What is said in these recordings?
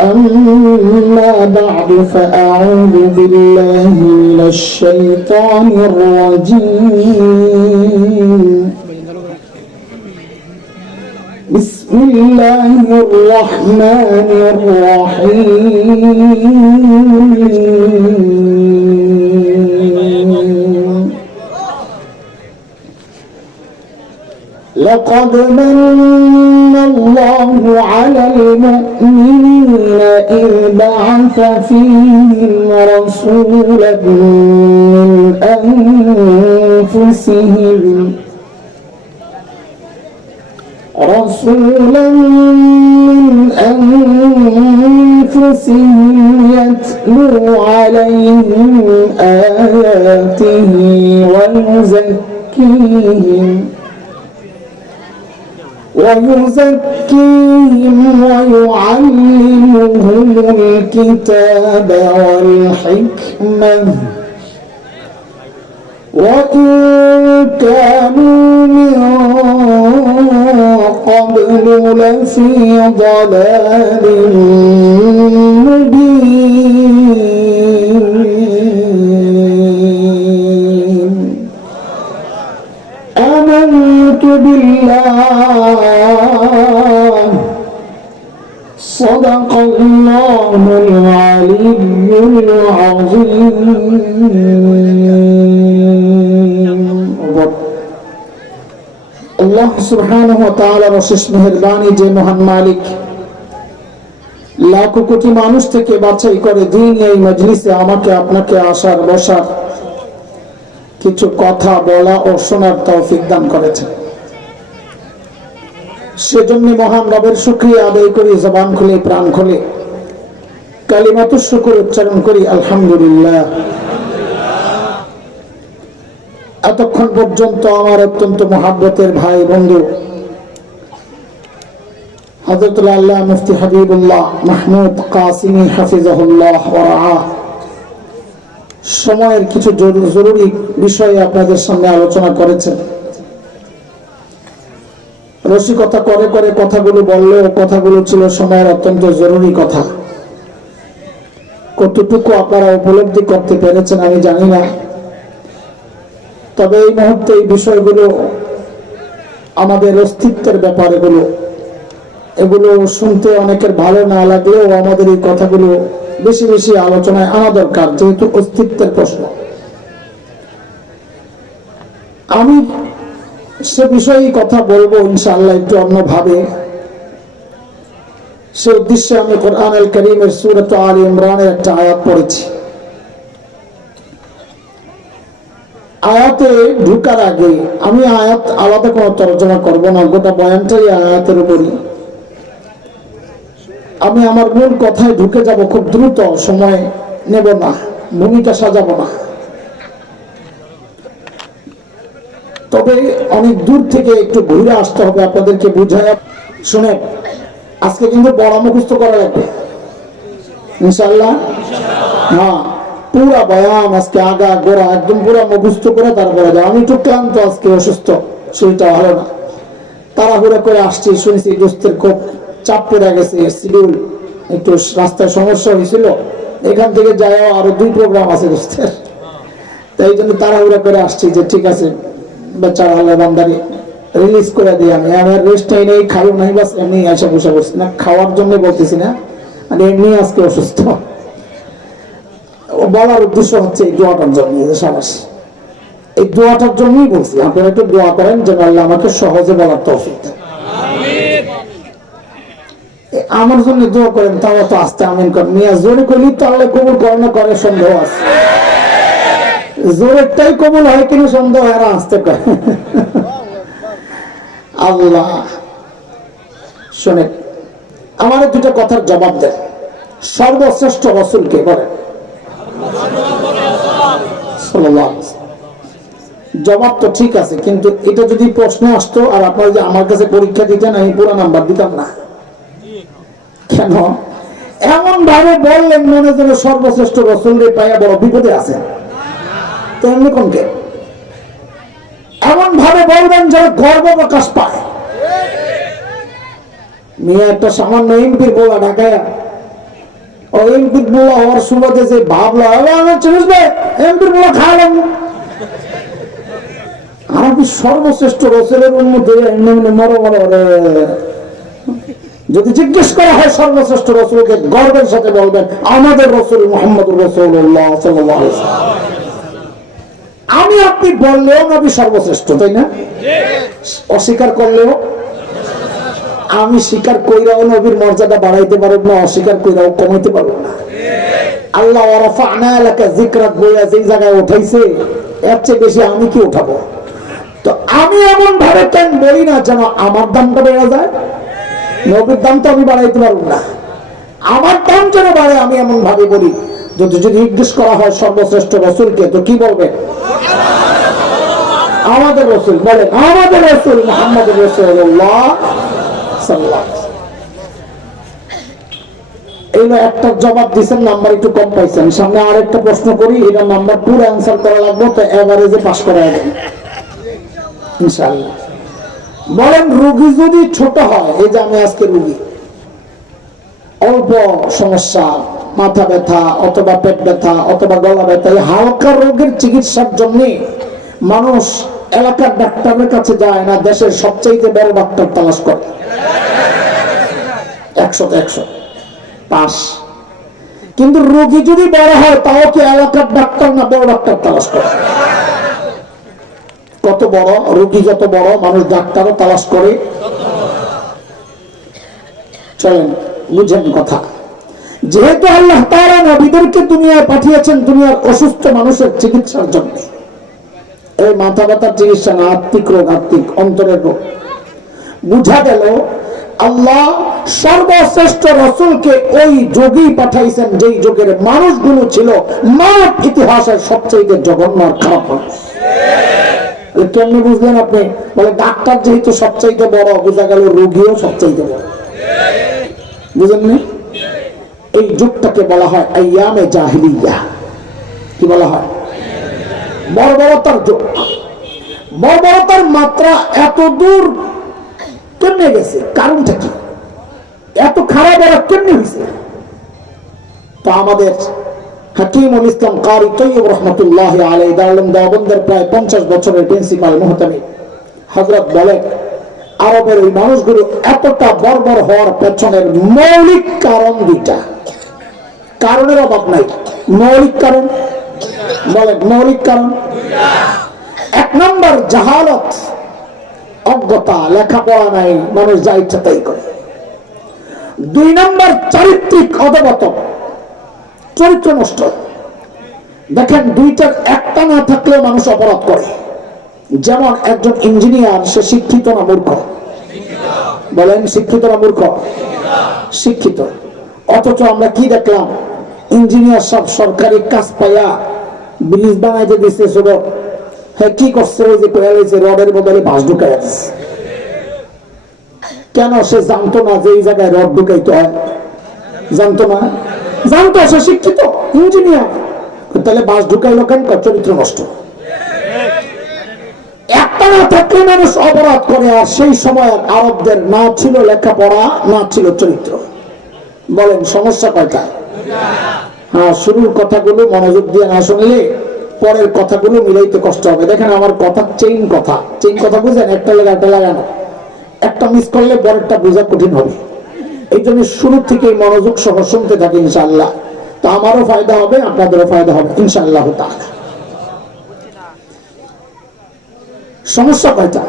أما بعد فأعوذ بالله من الشيطان الرجيم بسم الله الرحمن الرحيم لقد من الله على المؤمنين إذ بعث فيهم رسولا من أنفسهم يتلو عليهم آياته ويزكيهم ويعلمهم الكتاب والحكمة وإن كانوا من قبل لفي ضلال مبين آمنت بالله صدق الله العلي العظيم আল্লাহ সুবহানাহু ওয়া তাআলার অশেষ মেহেরবানি যে মহান মালিক লাখ কোটি মানুষ থেকে বাছাই করে দিন এই মজলিসে আমাকে আপনাকে আসার বসার কিছু কথা বলা ও শোনার তৌফিক দান করেছেন। সেজন্য মহান রবের শুকরিয়া আদায় করি, জবান খুলে প্রাণ খুলে কালিমাতুশ শুকর উচ্চারণ করি আলহামদুলিল্লাহ। এতক্ষণ পর্যন্ত আমার অত্যন্ত মহাব্বতের ভাই বন্ধু হযরতুল আল্লাহ মুফতি হাবিবুল্লাহ মাহমুদ কাসিমি হাফিজাহুল্লাহ ওয়া রাআহ সময়ের কিছু জরুরি বিষয়ে আপনাদের সামনে আলোচনা করেছেন। রসিকতা করে করে কথাগুলো বললেও কথাগুলো ছিল সময়ের অত্যন্ত জরুরি কথা। কতটুকু আপনারা উপলব্ধি করতে পেরেছেন আমি জানি না, তবে এই মুহূর্তে এই বিষয়গুলো আমাদের অস্তিত্বের ব্যাপার। এগুলো শুনতে অনেকের ভালো না লাগলেও আমাদের এই কথাগুলো বেশি বেশি আলোচনায় আনা দরকার, যেহেতু অস্তিত্বের প্রশ্ন। আমি সে বিষয়ে কথা বলবো ইনশাআল্লাহ একটু অন্যভাবে। সে উদ্দেশ্যে আমি কোরআন আল কারীমের সূরা আলে ইমরানের একটা আয়াত পড়েছি। আয়াতে ঢুকার আগে আমি আয়াত আলাদা কোনো তর্জমা করব না, গোটা বয়ানটাই আয়াতের উপরই। আমি আমার মূল কথায় ঢুকে যাব, খুব দ্রুত, সময় নেব না, ভূমিকা সাজাবো না। তবে অনেক দূর থেকে একটু ঘুরে আসতে হবে আপনাদেরকে বুঝায়। শুনে আজকে কিন্তু বড় মুখস্থ করা লাগবে ইনশাআল্লাহ। হ্যাঁ, পুরা বয়ান আজকে আগা গোড়া একদম পুরা মুখস্থ করে তারপরে যাও। আমি একটু ক্লান্ত, আজকে অসুস্থ, শরীরটা ভালো না, তাড়াহুড়া করে আসছি। শুনেছি দোস্তের খুব চাপ পড়ে গেছে, শিডিউল একটু রাস্তায় সমস্যা হয়েছিল, এখান থেকে যায় আরো 2 প্রোগ্রাম আছে দোস্তের, তাই জন্য তাড়াহুড়া করে আসছি যে ঠিক আছে বেচারা আল্লাহ বান্দারে রিলিজ করে দিই। আমি আমার রেস্ট নেই, খাইও নাই, বাস এমনি আসা বসে বসছি না, খাওয়ার জন্য বলতেছি না, মানে এমনি আজকে অসুস্থ। বলার উদ্দেশ্য হচ্ছে এই দোয়াটার জন্য, সাবাস, এই দোয়াটার জন্যই বলছি আপনারা একটু দোয়া করেন যেন আল্লাহ আমাকে সহজে বলার তৌফিক দেন। আমার জন্য দোয়া করেন, তাও তো আস্তে আমিন করেন। মিয়া জোরে করলি তো আল্লাহ কবুল করে না করে সন্দেহ আছে, জোরেরটাই কবুল হয় কিনা সন্দেহ, এরা আসতে করে। আল্লাহ শুনে আমার 2টা কথার জবাব দেন। সর্বশ্রেষ্ঠ রাসূলকে বলেন সাল্লাল্লাহু আলাইহি ওয়াসাল্লাম। জবাব তো ঠিক আছে, কিন্তু এটা যদি প্রশ্ন আসতো আর আপনারা যে আমার কাছে পরীক্ষা দিতেন, আমি পুরো নাম্বার দিতাম না। কেন এমন ভাবে বললেন মনে যেন সর্বশ্রেষ্ঠ রাসূলকে পাইয়া বড় বিপদে আছেন? তেমনি কোনকে এমন ভাবে বলবেন যেন গর্ব প্রকাশ পায়। মেয়ে একটা সামান্য এমপির বলা ঢাকায় এমপির বলা হওয়ার সুবাদে যে ভাবলো এমপির বলা খাওয়ালাম আরবি সর্বশ্রেষ্ঠ রসুলের উন্মতি মরো মরো যদি জিজ্ঞেস করা হয় সর্বশ্রেষ্ঠ রসুলকে গর্বের সাথে বলবেন আমাদের রসুল মুহাম্মদুর রাসূলুল্লাহ সাল্লাল্লাহু আলাইহি ওয়াসাল্লাম। আমি আপনি বললেও নবী সর্বশ্রেষ্ঠ, তাই না? অস্বীকার করলেও আমি স্বীকার কইরাও নবীর মর্যাদা বাড়াইতে পারব না, অস্বীকার কইরাও কমাইতে পারব না। আল্লাহ রাফা'না লাকা যিকরাক বইয়া যেই জায়গায় উঠাইছে এর চেয়ে বেশি আমি কি উঠাবো? তো আমি এমন ভাবে কেন বলি না যেন আমার দামটা বেড়ে যায়? নবীর দাম তো আমি বাড়াইতে পারব না, আমার দাম যেন বাড়ে আমি এমন ভাবে বলি। যদি জিজ্ঞেস করা হয় সর্বশ্রেষ্ঠ রসুলকে, তো কি বলবে? আমাদের রসুল। বলেন আমাদের রসুল মুহাম্মদুর রাসূলুল্লাহ সাল্লাল্লাহু আলাইহি ওয়াসাল্লাম। এই একটা জবাব দিয়েছেন, নাম্বার একটু কম পাইছেন। সামনে আরেকটা প্রশ্ন করি, এটা নাম্বার পুরো অ্যান্সার করা লাগবে, তো এভারেজে পাস করা যাবে ইনশাআল্লাহ। বলেন রোগী যদি ছোট হয়, এই যে আমি আজকে রোগী, অল্প সমস্যা, মাথা ব্যথা অথবা পেট ব্যথা অথবা গলা ব্যথা, এই হালকা রোগের চিকিৎসার জন্য মানুষ এলাকার ডাক্তারের কাছে যায় না, দেশের সবচেয়ে বড় ডাক্তার তালাশ করে। 100 পাস। কিন্তু রোগী যদি বড় হয়, তাও কি এলাকার ডাক্তার না বড় ডাক্তার তালাশ করে? কত বড় রোগী, যত বড় মানুষ ডাক্তারও তালাশ করে। চলেন বুঝেন কথা। যেহেতু আল্লাহ তাআলা নবীদেরকে দুনিয়ায় পাঠিয়েছেন দুনিয়ার অসুস্থ মানুষের চিকিৎসার জন্য, এই মাথা ব্যথার চিকিৎসা না, আত্মিক রোগ, আত্মিক অন্তরের রোগ, বুঝা গেল আল্লাহ সর্বশ্রেষ্ঠ রসুলকে ওই যোগী পাঠাইছেন যেই যুগের মানুষগুলো ছিল মানব ইতিহাসের সবচেয়ে জঘন্য আর খারাপ মানুষ। কেমনি বুঝলেন আপনি? বলে ডাক্তার যেহেতু সবচাইতে বড়, বোঝা গেল রোগীও সবচাইতে বড়। বুঝেননি? এই যুগটাকে বলা হয় আইয়ামে জাহিলিয়া। কি বলা হয়? বর্বরতার যুগ। বর্বরতার মাত্রা এত দূর কেমনে গেছে? কারণটা কি? এত খারাপ এরা কেমনে হয়েছে? তো আমাদের হাকিমুল ইসলাম কারি তৈয়ব রহমতুল্লাহ আলাইহি দারুল দেওবন্দের প্রায় 50 বছরের প্রিন্সিপাল মুহতামিম হযরত বলেন, আরবের ওই মানুষগুলো এতটা বর্বর হওয়ার পেছনের মৌলিক কারণ দুইটা। কারণের অভাব নাই, মৌলিক কারণ। বলেন মৌলিক কারণ। 1 নম্বর জাহালত, অজ্ঞতা, লেখাপড়া নাই, মানুষ যা ইচ্ছা তাই করে। 2 নম্বর চারিত্রিক অধঃপতন, চরিত্র নষ্ট। দেখেন দুইটার একটা না থাকলেও মানুষ অপরাধ করে। যেমন একজন ইঞ্জিনিয়ার, সে শিক্ষিত না মূর্খ? বলেন শিক্ষিত না মূর্খ? শিক্ষিত। অথচ আমরা কি দেখলাম? ইঞ্জিনিয়ার সব সরকারি কাজ পাইয়া ব্রিজ বানাইতে দিচ্ছে, শুধু হ্যাঁ কি করছে? ওই যে কয়েছে রডের বদলে বাঁশ ঢুকাই দিচ্ছে। কেন? সে জানতো না যে এই জায়গায় রড ঢুকাইতে হয়? জানতো না? জানতো, সে শিক্ষিত ইঞ্জিনিয়ার, তাহলে বাঁশ ঢুকাইলো কেন? চরিত্র নষ্ট। একটা না থাকলে মানুষ অপরাধ করে। আর সেই সময় আরবদের না ছিল লেখাপড়া, না ছিল চরিত্র। বলেন সমস্যা কয়টা? হ্যাঁ, শুরুর কথাগুলো মনোযোগ দিয়ে না শুনলে পরের কথাগুলো মিলাইতে কষ্ট হবে। দেখেন আমার কথা চেইন কথা, চেইন কথা বুঝেন? একটা লাগা একটা লাগানো, একটা মিস করলে পরেরটা বোঝা কঠিন হবে। এই জন্য শুরু থেকে মনোযোগ সহ শুনতে থাকি ইনশাআল্লাহ। তো আমারও ফায়দা হবে, আপনাদেরও ফায়দা হবে ইনশাআল্লাহ তাআলা। সমস্যা কয়টা?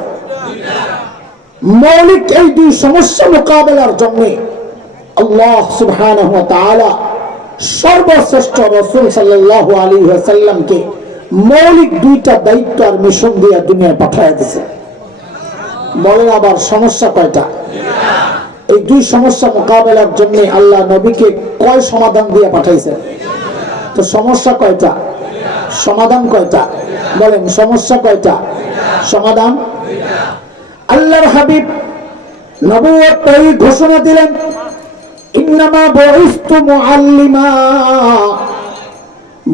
মৌলিক এই 2 সমস্যা মোকাবেলার জন্য আল্লাহ সুবহানাহু ওয়া তাআলা সর্বশ্রেষ্ঠ রাসূল সাল্লাল্লাহু আলাইহি ওয়াসাল্লামকে মৌলিক 2টা দায়িত্ব আর মিশন দিয়ে দুনিয়ায় পাঠিয়ে দিয়েছেন। বলেন আবার সমস্যা কয়টা? এই 2 সমস্যা মোকাবেলার জন্য আল্লাহ নবীকে কয় সমাধান দিয়ে পাঠাইছেন? তো সমস্যা কয়টা? সমাধান কয়টা? বলেন সমস্যা কয়টা? সমাধান। আল্লাহর হাবিব নবুয়ত ঘোষণা দিলেন, ইন্নামা বুইস্তু মুআল্লিমা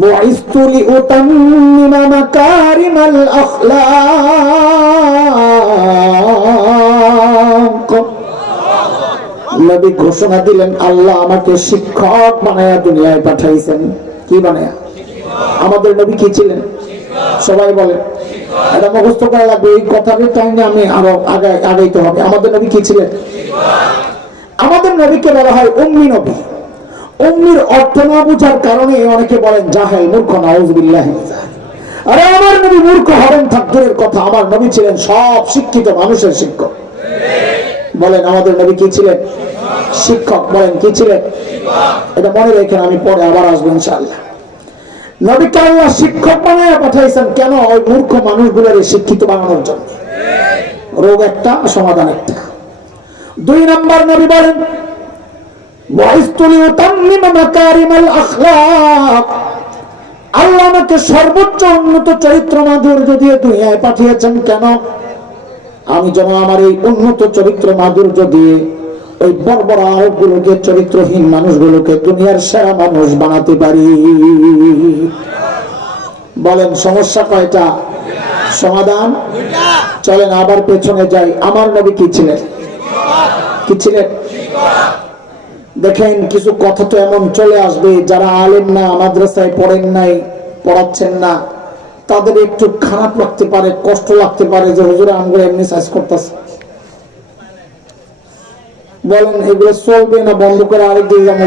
বুইস্তু লিউতাম্মিমা মাকারিমাল আখলাক। নবী ঘোষণা দিলেন, আল্লাহ আমাকে শিক্ষক বানায়া দুনিয়ায় পাঠাইছেন। কি বানায়া? আমাদের নবী কি ছিলেন? সবাই বলেন, এটা মুখস্থ করা লাগবে। এই কথাটির টাইমে আমি আরো আগাইতে হবে। আমাদের নবী কি ছিলেন? আমাদের নবীকে বলা হয় উম্মি নবী। উম্মির অর্থ না বুঝার কারণে অনেকে বলেন জাহেল, মূর্খ। নাউযুবিল্লাহ। আরে আমার নবী মূর্খ হবেন থাকদুরের কথা, আমার নবী ছিলেন সব শিক্ষিত মানুষের শিক্ষক। বলেন আমাদের নবী কি ছিলেন? শিক্ষক। বলেন কি ছিলেন? এটা মনে রেখেন, আমি পরে আবার আসবো ইনশাআল্লাহ। নবীকে আল্লাহ শিক্ষক বানায় পাঠাইছেন কেন? ওই মূর্খ মানুষগুলোর শিক্ষিত বানানোর জন্য। রোগ একটা, সমাধান একটা। 2 নম্বর নবী বলেন, আল্লাহ আমাকে সর্বোচ্চ উন্নত চরিত্র মাধুর্য দিয়ে দুনিয়ায় পাঠিয়েছেন কেন? আমি যেন আমার এই উন্নত চরিত্র মাধুর্য দিয়ে ওই বর্বর আরবগুলোকে, চরিত্রহীন মানুষগুলোকে দুনিয়ার সেরা মানুষ বানাতে পারি। বলেন সমস্যা কয়টা? সমাধান। চলেন আবার পেছনে যাই। আমার নবী কি ছিলেন? কি ছিলেন? দেখেন কিছু কথা তো এমন চলে আসবে, যারা আলেম না, মাদ্রাসায় পড়েন নাই, পড়াচ্ছেন না, তাদের একটু খারাপ লাগতে পারে, কষ্ট লাগতে পারে যে হুজুর আমরা এমনি সাইজ করতেছে। বলেন এগুলো চলবে না বন্ধ করে আরেক দিকে যাবো?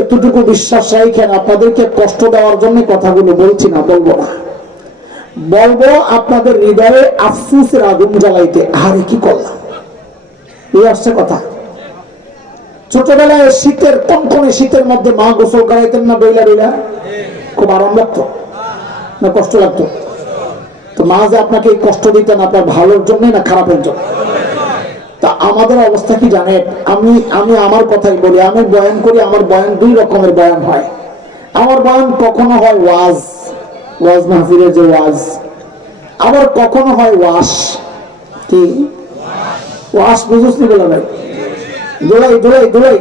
এতটুকু বিশ্বাস রাখেন, আপনাদেরকে কষ্ট দেওয়ার জন্য কথাগুলো বলছি না, বলবো না। বলবো আপনাদের হৃদয়ে আফসোসের আগুন জ্বালাইতে। আরে কি করলাম, এই আসছে কথা। ছোটবেলায় শীতের কনকনে শীতের মধ্যে মা গোসল করাইতেন না বইলা বইলা? খুব আরাম লাগতো না কষ্ট লাগতো? তো মা যে আপনাকে এই কষ্ট দিতেন আপনার ভালোর জন্য না খারাপের জন্য? তা আমাদের অবস্থা কি জানেন? আমি আমার কথাই বলি, আমি বয়ান করি। আমার বয়ান 2 রকমের বয়ান হয়। আমার বয়ান কখনো হয় ওয়াজ মাহফিলের যে ওয়াজ, আবার কখনো হয় ওয়াশ। কি ওয়াশ বুঝুসনি বলে ভাই? দোলাই।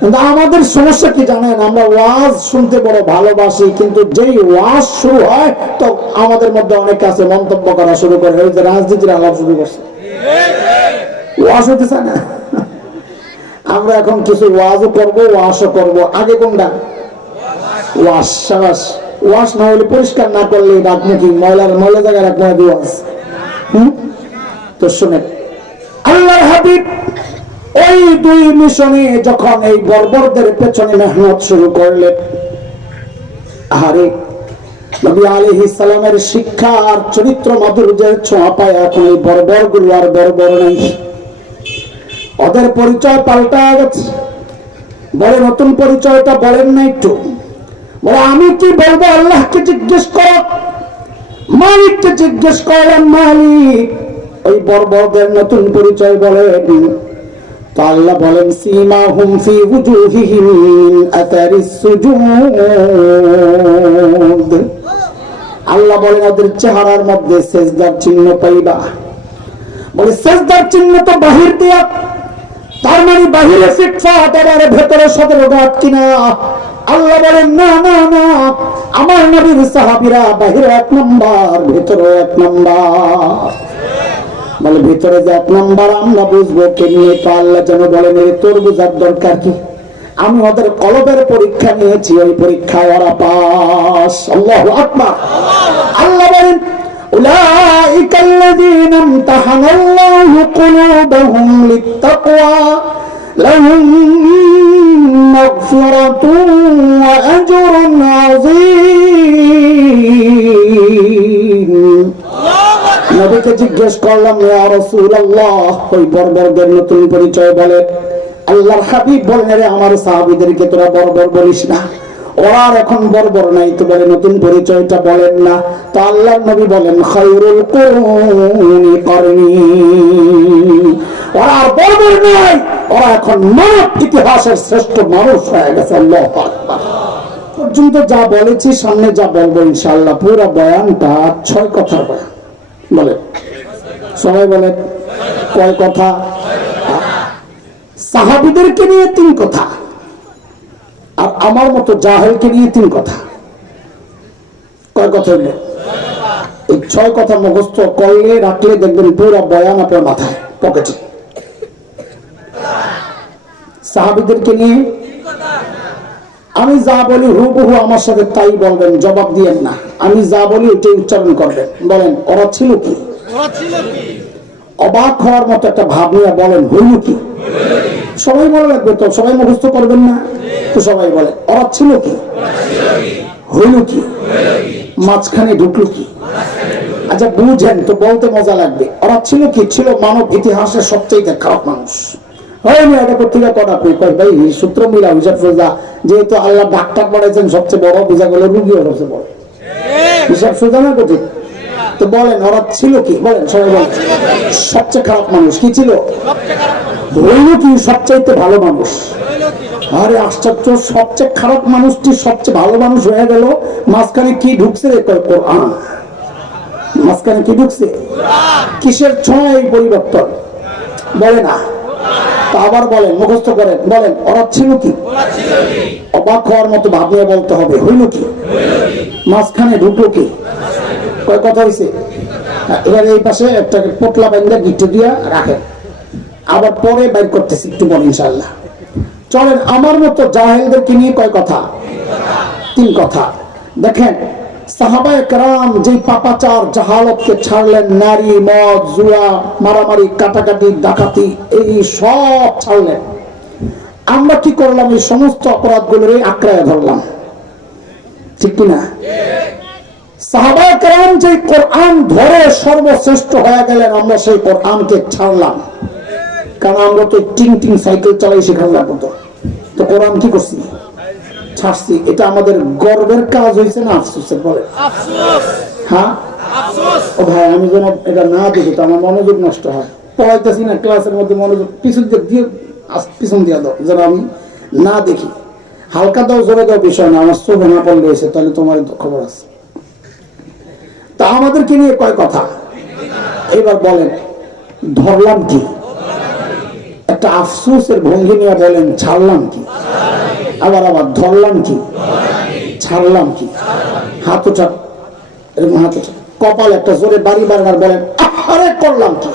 কিন্তু আমাদের সমস্যা কি জানেন? আমরা ওয়াজ শুনতে বড় ভালোবাসি, কিন্তু যেই ওয়াজ শুরু হয় তো আমাদের মধ্যে অনেকে আছে মন্তব্য করা শুরু করে, ওই যে রাজনীতির আলাপ শুরু করছে। ওয়াজ হতে চায় না। আমরা এখন কিছু ওয়াজও করবো, ওয়াশও করবো। আগে কোনটা? ওয়াশ। সাবাস। ওয়াশ না হলে পরিষ্কার না করলে রাখবো কি? ময়লা জায়গায় রাখবো ওয়াজ। তো শুনেন, আল্লাহর হাবিব ওই 2 মিশনে যখন এই বর্বরদের পেছনে মেহনত শুরু করলেন, আরে নবী আলাইহিস সালামের শিক্ষা আর চরিত্র মাধুর্যের ছোঁয়া পায় এখন এই বর্বরগুলো আর বর্বর নেই। ওদের পরিচয় পাল্টা গেছে। বলে নতুন পরিচয়টা বলেন না একটু? বলে আমি কি বলবো? আল্লাহকে জিজ্ঞেস করো, মালিককে জিজ্ঞেস করলাম, মালিক ওই বর্বরদের নতুন পরিচয় বলেন। তো আল্লাহ বলেন, সীমাহুম ফি উজুহিহিম মিন আতারিস সুজুদ। আল্লাহ বলেন ওদের চেহারার মধ্যে সেজদার চিহ্ন পাইবা। বলে সেজদার চিহ্ন তো বাহির দিয়া, তার মানে বাহিরে ফিটফাট আর ভেতরে 17 গাঁট কিনা? আল্লাহ বলেন না না না, আমার নবীর সাহাবীরা বাহিরে 1 নাম্বার, ভেতরে 1 নাম্বার। বলে ভিতরে যে 1 নাম্বার আমরা বুঝবো কেমনে? তো আল্লাহ যেন বলেন তোর বুঝার দরকার কি? আমি ওদের কলবের পরীক্ষা নিয়েছি, ওই পরীক্ষায় ওরা পাস। আল্লাহু আকবার। আল্লাহ বলেন উলাইকা আল্লাযীনা ইমতাহানাল্লাহু কুলুবাহুম লিত্তাকওয়া লাহুম মাগফিরাতুন ওয়া আজরুন আযীম। নবীকে জিজ্ঞেস করলাম, ইয়া রাসূলুল্লাহ ওই বর্বরদের নতুন পরিচয় বলে। আল্লাহর হাবিব বলেন, রে আমার সাহাবীদেরকে তোরা বর্বর বলিস না, ওরা আর এখন বর্বর নাই, তো বলে নতুন পরিচয়টা বলেন না। তো আল্লাহর নবী বলেন, খায়রুল কুরুনি করনি। ওরা আর বর্বর নয়, ওরা এখন মানব ইতিহাসের শ্রেষ্ঠ মানুষ হয়ে গেছে। আল্লাহু আকবার। পর্যন্ত যা বলেছি, সামনে যা বলবো ইনশাআল্লাহ পুরো বয়ানটা 6 কথার বয়ান। বলে সবাই বলে কয় কথা? সাহাবীদেরকে নিয়ে 3 কথা, আর আমার মতো জাহেলকে নিয়ে 3 কথা। কয় কথা হলো? এই 6 কথা মুখস্থ করলে রাখলে দেখবেন পুরো বয়ান আপনার মাথায় পকেটে। সাহাবীদেরকে নিয়ে আমি যা বলি হুবহু আমার সাথে তাই বলবেন, জবাব দিয়েন না। আমি যা বলি ওইটাই উচ্চারণ করবেন। বলেন ওরা ছিল কি? অবাক হওয়ার মতো একটা ভাব নিয়ে বলেন হইল কি? সবাই বলে লাগবে তো, সবাই মুখস্থ করবেন না তো? সবাই বলে ওরা ছিল কি, হইল কি, মাঝখানে ঢুকলো কি? আচ্ছা বুঝেন তো, বলতে মজা লাগবে। ওরা ছিল কি? ছিল মানব ইতিহাসের সবচেয়ে খারাপ মানুষ। সূত্র মিলা হিসাব সোজা, যেহেতু আল্লাহ ডাক্তার বানাইছেন সবচেয়ে বড়, বোঝা গেল রুগীও সবচেয়ে বড়। হিসাব সোজা না কঠিন? তো বলেন ওরা ছিল কি? বলেন সবাই বলেন। সবচেয়ে খারাপ মানুষ কি ছিল? হইল কি? সবচাইতে ভালো মানুষ। আরে আশ্চর্য, সবচেয়ে খারাপ মানুষটি সবচেয়ে ভালো মানুষ হয়ে গেল। মাঝখানে কি ঢুকছে? কোরআন। মাঝখানে কি ঢুকছে? কিসের ছোঁয়া এই পরিবর্তন? বলে না তা আবার বলেন, মুখস্থ করেন। বলেন ওরা ছিল কি? অবাক হওয়ার মতো ভাবিয়ে বলতে হবে হইল কি, মাঝখানে ঢুকলো কি? কয় কথা হয়েছে? এবার এই পাশে একটা পোটলা বান্ধা গিট্টু দিয়া রাখেন, আবার পরে বাইর করতেছি একটু পরে ইনশাআল্লাহ। চলেন আমার মতো জাহেলদেরকে নিয়ে কয় কথা? 3 কথা। দেখেন সাহাবায়ে কেরাম যেই পাপাচার জাহালতকে ছাড়লেন, নারী, মদ, জুয়া, মারামারি, কাটাকাটি, ডাকাতি, এই সব ছাড়লেন। আমরা কি করলাম? এই সমস্ত অপরাধগুলোরই আঁকড়ায় ধরলাম, ঠিক কিনা? সাহাবায়ে কেরাম যে কোরআন ধরে সর্বশ্রেষ্ঠ হয়ে গেলেন, আমরা সেই কোরআনকে ছাড়লাম। কারণ আমরা তো টিং টিং সাইকেল চালাই শেখালাম তো, তো কোরআন কি করছি? ছাড়ছি। এটা আমাদের গর্বের কাজ হয়েছে না আফসোসের? বলে হ্যাঁ। ও ভাই আমি যেন এটা না দেখি তো আমার মনোযোগ নষ্ট হয়। পড়াইতেছি না ক্লাসের মধ্যে, মনোযোগ পিছন দিয়ে পিছন দিয়ে দাও যেন আমি না দেখি। হালকা দাও, জোরে দাও, বিষয় না। আমার চোখে না পড়লে হয়েছে, তাহলে তোমার খবর আছে। তা আমাদেরকে নিয়ে কয় কথা? এবার বলেন ধরলাম কি? একটা আফসোসের ভঙ্গি নিয়ে বলেন ছাড়লাম কি? আবার আবার ধরলাম কি, ছাড়লাম কি? হাত ওঠা, এরকম হাত ওঠা, কপাল একটা জোরে বাড়ি বাড়ার বলেন আরে করলাম কি?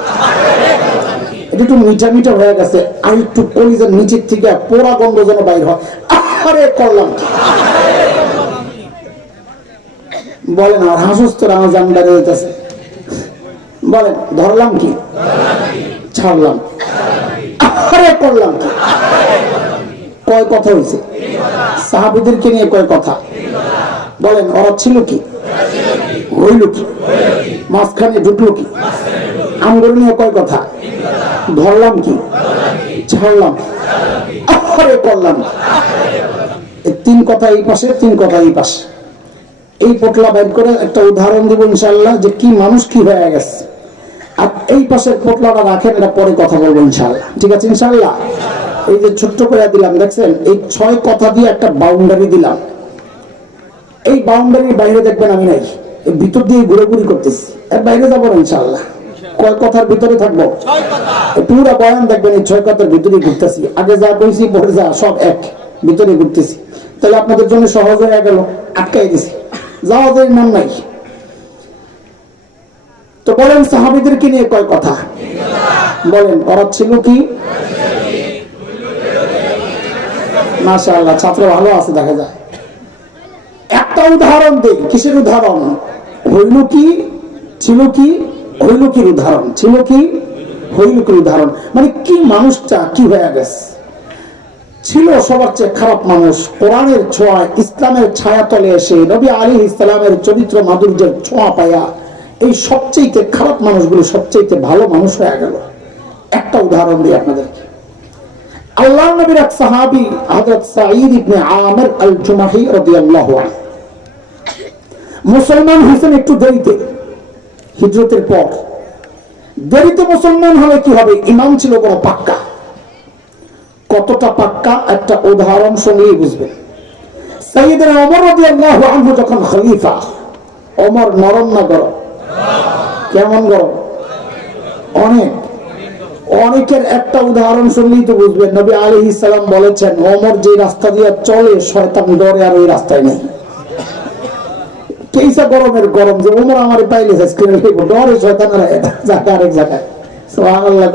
এটা একটু মিঠা মিঠা হয়ে গেছে, আর একটু কলিজার নিচের থেকে পোড়া গন্ধ যেন বাইর হয়। আরে করলাম কি? বলেন আর হাসুস আমার জান বেড়ে যেতেছে। বলেন ধরলাম কি, ছাড়লাম, আরে করলাম কি? কয় কথা হয়েছে? সাহাবীদেরকে নিয়ে কয় কথা? বলেন ওরা ছিল কি, হইল কি, মাঝখানে ঢুকলো কি? আমগুলো নিয়ে কয় কথা? ধরলাম কি, ছাড়লাম, আরে করলাম। এই 3 কথা এই পাশে, 3 কথা এই পাশে। এই পোটলা বাইর করে একটা উদাহরণ দিব ইনশাআল্লাহ, যে কি মানুষ কি হয়ে গেছে। আর এই পাশের পোটলাটা রাখেন, এটা পরে কথা বলবো ইনশাআল্লাহ, ঠিক আছে? ইনশাআল্লাহ। এই যে ছোট্ট করে দিলাম দেখছেন, এই 6 কথা দিয়ে একটা বাউন্ডারি দিলাম। এই বাউন্ডারির বাইরে দেখবেন আমি নাই, এই ভিতর দিয়ে ঘুরে করতেছি। এর বাইরে যাবো না ইনশাআল্লাহ। কয় কথার ভিতরে থাকবো? 6 কথা। পুরো বয়ান দেখবেন এই 6 কথার ভিতরে ঘুরতেছি। আগে যা কইছি পরে যা সব এক, ভিতরে ঘুরতেছি। তাহলে আপনাদের জন্য সহজ হয়ে গেল, আটকাই দিছি, যাওয়াদের নাম নাই। তো বলেন সাহাবীদেরকে নিয়ে কয় কথা? বলেন ওরা ছিল কি? মাশাআল্লাহ, ছাত্র ভালো আছে দেখা যায়। একটা উদাহরণ দেই। কিসের উদাহরণ? হইল কি, ছিল কি, হইল কি উদাহরণ। ছিল কি, হইল কি উদাহরণ। মানে কি মানুষটা কি হয়ে গেছে? ছিল সবার চেয়ে খারাপ মানুষ। কোরআনের ছোঁয়া, ইসলামের ছায়া তলে এসে নবী আলাইহিস সালামের চরিত্র মাধুর্যের ছোঁয়া পায়া এই সবচেয়ে খারাপ মানুষগুলো সবচেয়ে ভালো মানুষ হয়ে গেল। একটা উদাহরণ দিই আপনাদেরকে। আল্লাহর নবীর এক সাহাবী হযরত সাঈদ ইবনে আমির আল জুমাহি রাদিয়াল্লাহু আনহু মুসলমান হয়েছেন একটু দেরিতে, হিজরতের পর। দেরিতে মুসলমান হলে কি হবে? ইমান ছিল বড় পাক্কা। কতটা পাক্কা একটা উদাহরণ শুনলেই বুঝবেন। সাইয়েদনা ওমর রাদিয়াল্লাহু আনহু যখন খলিফা, ওমর নরম না গরম? কেমন গরম? অনেক। অনেকের একটা উদাহরণ শুনলেই তো বুঝবেন। নবী আলাইহিস সালাম বলেছেন ওমর যে রাস্তা দিয়ে চলে শয়তান ডরে আর ওই রাস্তায় নেই। কেইসা গরমের গরম যে ওমর আমারে পাইলে ডরে শয়তান আর জায়গা আরেক জায়গায়। সুবহানাল্লাহ।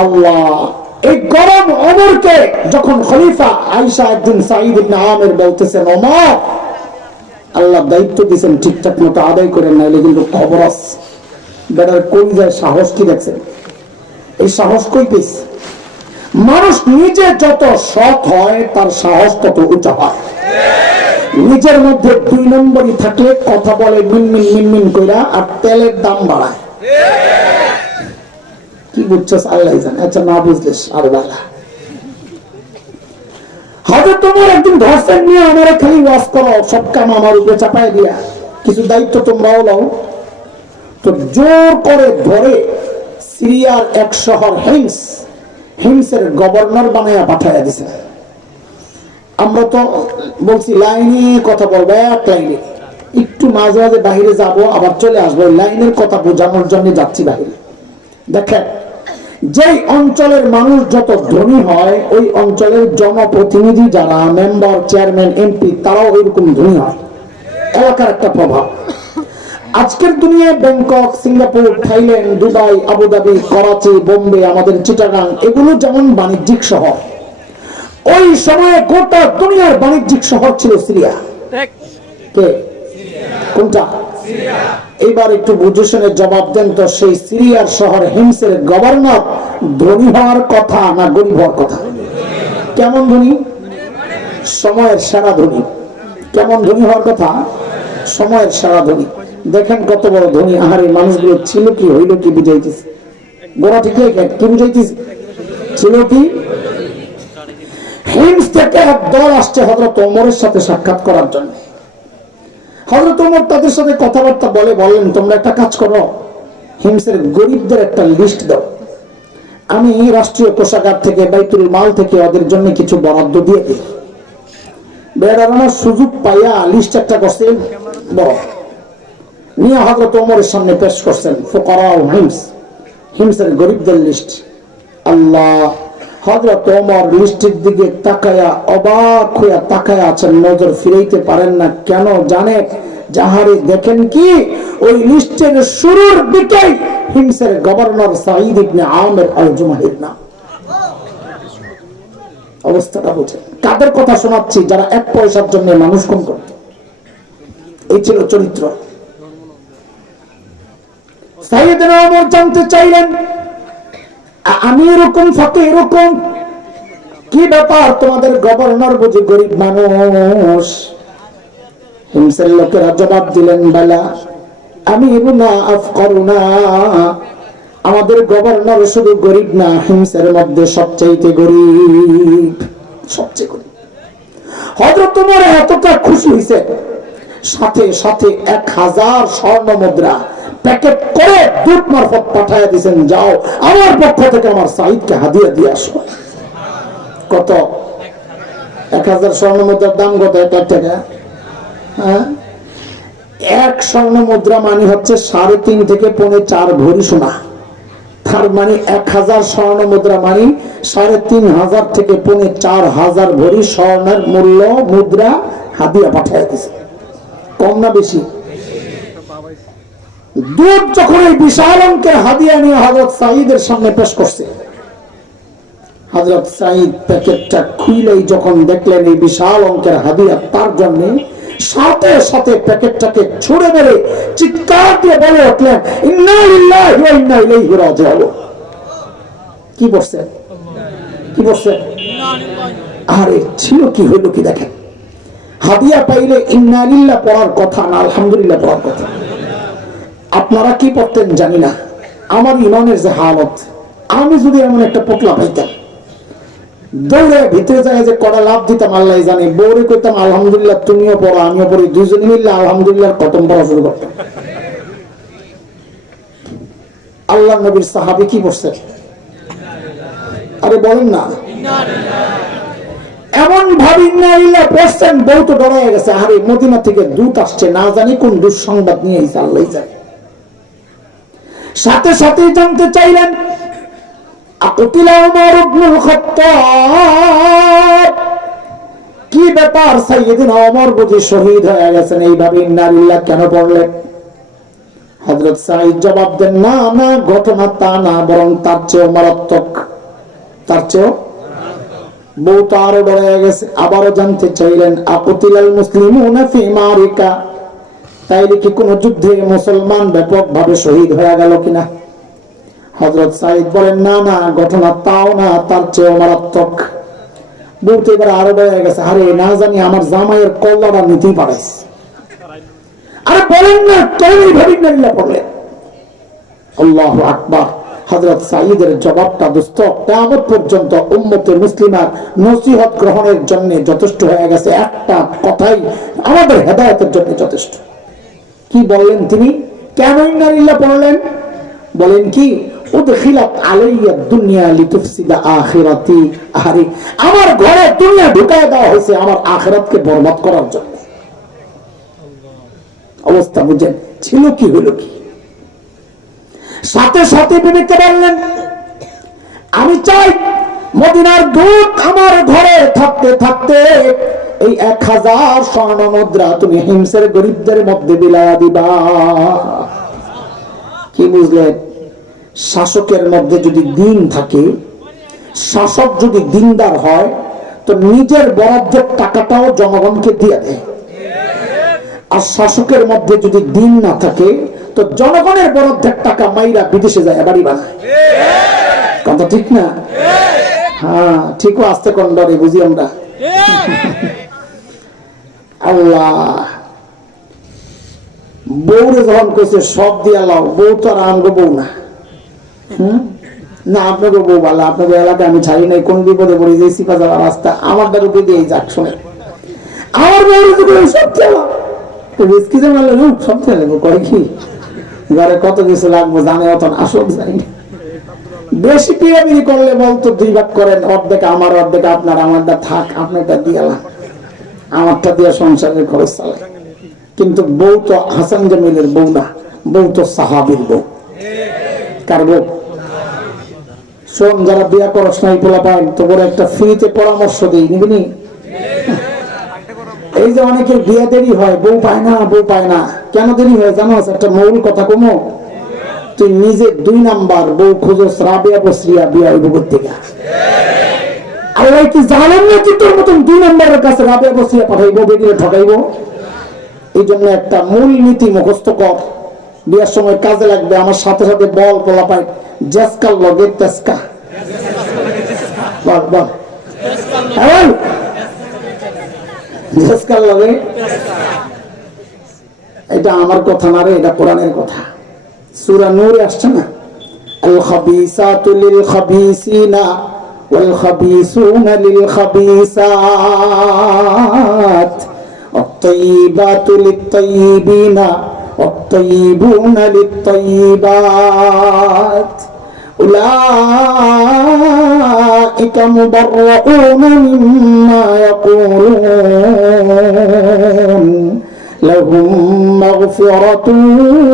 আল্লাহ এই গরম ওমরকে যখন খলিফা আয়েশা একদিন সাঈদ ইবনে আমির বলতেছেন, ওমর আল্লাহ দায়িত্ব দিয়েছেন ঠিকঠাক মতো আদায় করেন, নাইলে কিন্তু খবর আছে। বেটার কই যায় সাহস কি দেখছেন? এই সাহস কই পেয়েছে? মানুষ নিজে যত সৎ হয় তার সাহস তত উঁচা হয়। নিজের মধ্যে 2 নম্বরই থাকলে কথা বলে মিনমিন মিনমিন কইরা, আর তেলের দাম বাড়ায়। কি বুঝছস আল্লাহ জানে, আচ্ছা না বুঝলে আর বালা। হয়তো তোমার একদিন ধর্ষণ নিয়ে আমার খালি ওয়াজ করো, সব কাম আমার উপরে চাপায় দিয়া, কিছু দায়িত্ব তোমরাও লও। তো জোর করে ধরে সিরিয়ার এক শহর হিমসের গভর্নর বানায়া পাঠাইয়া দিছে। আমরা তো বলছি লাইনে কথা বলবো, এক লাইনে, একটু মাঝে মাঝে বাহিরে যাব আবার চলে আসবো, লাইনের কথা বোঝানোর জন্য যাচ্ছি বাহিরে। দেখেন, যেই অঞ্চলের মানুষ যত ধনী হয়, ওই অঞ্চলের জনপ্রতিনিধি যারা মেম্বার, চেয়ারম্যান, এমপি, তারাও ওইরকম ধনী হয়। এলাকার একটা প্রভাব। আজকের দুনিয়ায় Bangkok, Singapore, Thailand, Dubai, Abu Dhabi, Karachi, Bombay, আমাদের চিটাগাং, এগুলো যেমন বাণিজ্যিক শহর, ওই সময়ে গোটা দুনিয়ার বাণিজ্যিক শহর ছিল সিরিয়া। কে? কোনটা? এবার একটু বুঝে শুনে জবাব দেন তো, সেই সিরিয়ার শহর হিমসের গভর্নর ধনী হওয়ার কথা না গরিব হওয়ার কথা? কেমন ধনী? সময়ের সেরা ধনী। কেমন ধনী হওয়ার কথা? সময়ের সেরা ধনী। দেখেন কত বড় ধনী। আহারে, মানুষগুলো ছিল কি, হইল কি বুঝাইতেছে? গোড়া ঠিক কি বুঝাইতেছে? ছিল কি? হিমস থেকে এক দল আসছে হযরত ওমরের সাথে সাক্ষাৎ করার জন্য। হযরত ওমর তাদের সাথে কথাবার্তা বলেন, তোমরা একটা কাজ করো, হিমসের গরিবদের একটা লিস্ট দাও, আমি রাষ্ট্রীয় কোষাগার থেকে, বাইতুল মাল থেকে ওদের জন্য কিছু বরাদ্দ দিয়ে দিই। বেড়ানোর সুযোগ পাইয়া লিস্ট একটা করছেন, বড় নিয়ে হযরত ওমরের সামনে পেশ করছেন। ফুকারা হিমসের গরিবদের লিস্ট। আল্লাহ, হযরত ওমর লিস্টের দিকে তাকায়া অবাক হইয়া তাকায়া আছেন, নজর ফিরাইতে পারেন না। কেন জানে? যাহারে দেখেন কি, ওই লিস্টের শুরুর দিকেই হিমসের গভর্নর সাঈদ ইবনে আমির আল জুমাহির নাম। অবস্থাটা বুঝে। কাদের কথা শোনাচ্ছি? যারা 1 পয়সার জন্য মানুষ খুন করত। এই ছিল চরিত্র। সাইয়েদনা ওমর জানতে চাইলেন, আমি এরকম ফাঁকে এরকম কি ব্যাপার? তোমাদের গভর্নর বুঝি গরিব মানুষ? হিমসের লোকেরা জবাব দিলেন, বালা আমি না আফকারুনা, আমাদের গভর্নর শুধু গরিব না, হিমসের মধ্যে সবচেয়ে গরিব, সবচেয়ে গরিব। হযরত ওমর এতটা খুশি হইছে, সাথে সাথে 1000 স্বর্ণ মুদ্রা প্যাকেট করে দূত মারফত পাঠায় দিয়েছেন, যাও আমার পক্ষ থেকে আমার সাঈদকে হাদিয়া দিয়ে আসো। কত? 1000 স্বর্ণ মুদ্রার দাম কত? 1 টাকা। হ্যাঁ, 1 স্বর্ণ মুদ্রা মানে হচ্ছে 3.5 থেকে 4.5 ভরি সোনা। তার মানে 1000 স্বর্ণ মুদ্রা মানে 3500 থেকে 4000 ভরি স্বর্ণের মূল্য মুদ্রা হাদিয়া পাঠায় দিয়েছে। কম না বেশি? দূত যখন এই বিশাল অঙ্কের হাদিয়া নিয়ে হযরত সাঈদের সামনে পেশ করছে, হযরত সাঈদ প্যাকেটটা খুলেই যখন দেখলেন এই বিশাল অঙ্কের হাদিয়া তার জন্য, সাথে সাথে প্যাকেটটাকে ছুঁড়ে মেরে চিৎকার দিয়ে বলে উঠলেন, ইন্না লিল্লাহি ওয়া ইন্না ইলাইহি রাজিউন। কি বলছে? কি বলছে? আরে ছিল কি, হইল কি? দেখেন, হাদিয়া পাইলে ইন্না লিল্লাহ পড়ার কথা না আলহামদুলিল্লাহ পড়ার কথা। আপনারা কি পড়তেন জানি না, আমার ইমানের যে হালত, আমি যদি এমন একটা পোটলা পাইতাম, দৌড়ে ভিতরে যায় যে কড়া লাভ দিতাম আল্লাহ জানে, বউরে কইতাম আলহামদুলিল্লাহ তুমিও পড়ো আমিও পড়ি, দুইজনে মিললে আলহামদুলিল্লাহ খতম পড়া শুরু করতাম। আল্লাহ নবীর সাহাবী কি বলছেন? আরে বলেন না, এমন ভাবে ইন্না লিল্লাহ পড়ছেন, বউ তো ডরে গেছে, আরে মদিনা থেকে দূত আসছে, না জানি কোন দুঃসংবাদ নিয়ে এসে আল্লাহ জানে। সাথে সাথে জানতে চাইলেন, আকুতিলা ওমর ইবনুল খাত্তাব, কি ব্যাপার? সাইয়েদনা ওমর বুঝি শহীদ হয়ে গেছেন, এইভাবে ইন্না লিল্লাহ কেন পড়লেন? হযরত সাঈদ জবাব দেন, না না, ঘটনা তা না, বরং তার চেয়ে মারাত্মক। তার চেয়েও বউ তো আরো ডরে গেছে, আবারও জানতে চাইলেন আকুতিলাল মুসলিমুনা ফি মারিকা, তাইলে কি কোন যুদ্ধে মুসলমান ব্যাপকভাবে শহীদ হয়ে গেল কিনা? হযরত সাঈদ বলেন না না, ঘটনা তাও না, তার চেয়েও মারাত্মক। বউ তো এবার আরো ডরে গেছে, আরে না জানি আমার জামাইয়ের কল্লাটা নিতেই পারাইছে। আরে বলেন না, কেন এইভাবে নারিলা পড়লেন? আল্লাহু আকবার। হযরত সাঈদের জবাবটা দোস্ত কিয়ামত পর্যন্ত উম্মতে মুসলিমার নসিহত গ্রহণের জন্য যথেষ্ট হয়ে গেছে। একটা কথাই আমাদের হেদায়েতের জন্য যথেষ্ট। কি বললেন তিনি? কেন ইন্নালিল্লাহ পড়লেন? বলেন কি, উদখিলাত আলাইয়া দুনিয়া লিতুফসিদা আখিরাতি, আরে আমার ঘরে দুনিয়া ঢুকায় দেওয়া হয়েছে আমার আখিরাতকে বরবাদ করার জন্য। অবস্থা বুঝেন ছিল কি, হলো কি? সাথে সাথে বিবেকে বললেন, আমি চাই মদিনার দূত আমার ঘরে থাকতে থাকতে এই 1000 স্বর্ণ মুদ্রা তুমি হিমসের গরিবদের মধ্যে বিলায়া দিবা। কি বুঝলেন? শাসকের মধ্যে যদি দিন থাকে, শাসক যদি দিনদার হয়, তো নিজের বরাদ্দের টাকাটাও জনগণকে দিয়ে দেয়। আর শাসকের মধ্যে যদি দিন না থাকে, তো জনগণের বরাদ্দের টাকা মাইরা বিদেশে যায়, বাড়ি বানায়। কথা ঠিক না? হ্যাঁ ঠিকও, আসতে কোন ডরে বুঝি আমরা। আল্লাহ বউরে যখন কইছে সব দিয়া লাও, বউ তো আর আমগো বউ না। না আপনাকে বউ ভালো, আপনাকে এলাকায় আমি ছাড়ি নাই, কোন বিপদে পড়ে যে সিপা যাওয়ার রাস্তা আমার দ্বারা উপরে দিয়ে যাক। শোনে আমার বউরে সব খেলা রিস্কি যে মারলে সব খেলে কয় কি ঘরে কত কিছু লাগবো জানে, অত আসল জানি না। বেশি পিয়াবিরি করলে বলতো 2 ভাগ করেন, অর্ধেক আমার অর্ধেক আপনার, আমারটা থাক, আপনারটা দিয়ালাম, আমারটা দিয়ে সংসারের খরচ চালায়। কিন্তু বউ তো হাসান জামিলের বউ না, বউ তো সাহাবীর বউ। কার বউ? শোন, যারা বিয়া করস নাই পোলা পায়, তো বড় একটা ফ্রিতে পরামর্শ দিই, নিবি? এই যে অনেকের বিয়ে দেরি হয়, বউ পায় না, বউ পায় না। কেন দেরি হয় জানো? একটা মূল কথা কমো, তুই নিজে 2 নাম্বার বউ খুঁজো, রাবিয়া বসরিয়া বিয়া হইব থেকে। আল্লাহ কি জানেন না কি তোর মতন 2 নাম্বারের কাছে রাবিয়া বসরিয়া পাঠাইবো, বেদিয়ে ঠকাইবো? এই জন্য একটা মূল নীতি মুখস্থ কর, বিয়ার সময় কাজে লাগবে। আমার সাথে সাথে বল পোলা পায়, জেসকার লগে তেসকা। বল বল এটা আমার কথা না রে, এটা কোরআনের কথা। সূরা নূরে আসছে না, আল খাবিসাতু লিল খাবিসিনা ওয়াল খাবিসুনা লিল খাবিসাত আত-তাইয়িবাতু লিত-তাইয়িবিনা ওয়াত-তাইয়িবুনা লিত-তাইয়িবাত উলাইকা মুবাররাউনা মিম্মা ইয়াকুলুন লাহুম মাগফিরাতুন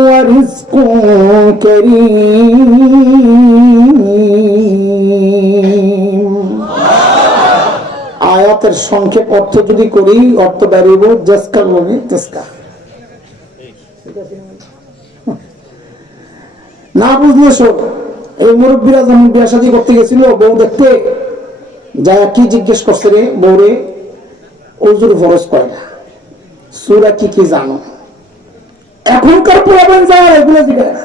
ওয়া রিজকুন কারীম। আয়াতের সংক্ষেপ অর্থ যদি করি, অর্থ দাঁড়িয়ে জেসকার লগে তেসকা। না বুঝলে শোন, এই মুরব্বীরা যখন বিয়া শাদী করতে গেছিল, বউ দেখতে যায় কি জিজ্ঞেস করছে রে বউরে, ওযুর ফরজ করে না, সূরা কি কি জানো? এখনকার পোলাপান যায় এগুলো জিজ্ঞাসা না।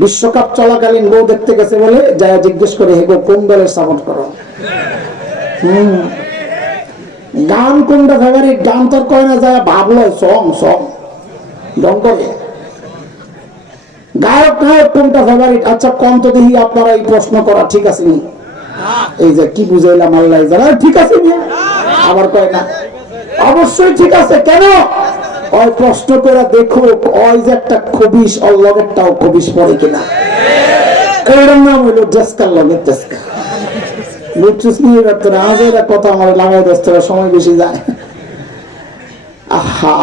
বিশ্বকাপ চলাকালীন বউ দেখতে গেছে বলে যায় জিজ্ঞেস করে, হে গো কোন দলের সাপোর্ট করো? গান কোনটা ফেভারিট? গান তোর কয় না, যায় ভাবলো সং সং ঢং করে। গায়ক নায়ক কোনটা ফেভারিট? আচ্ছা কম তো দেখি আপনারা এই প্রশ্ন করা ঠিক আছে নি? এই যে কি বুঝাইলাম আল্লাহ জানে, ঠিক আছে নি? আবার কয় না, অবশ্যই ঠিক আছে। কেন? ওই প্রশ্ন করে দেখো ওই যে একটা খবিশ ওর লগেরটাও খবিশ পড়ে কিনা। এর নাম হইল জেসকার লগের তেসকা। বুঝছিস নি? তোরা আজ এরা কথা আমার লাগাই দোস, তোরা সময় বেশি যায়। আহা,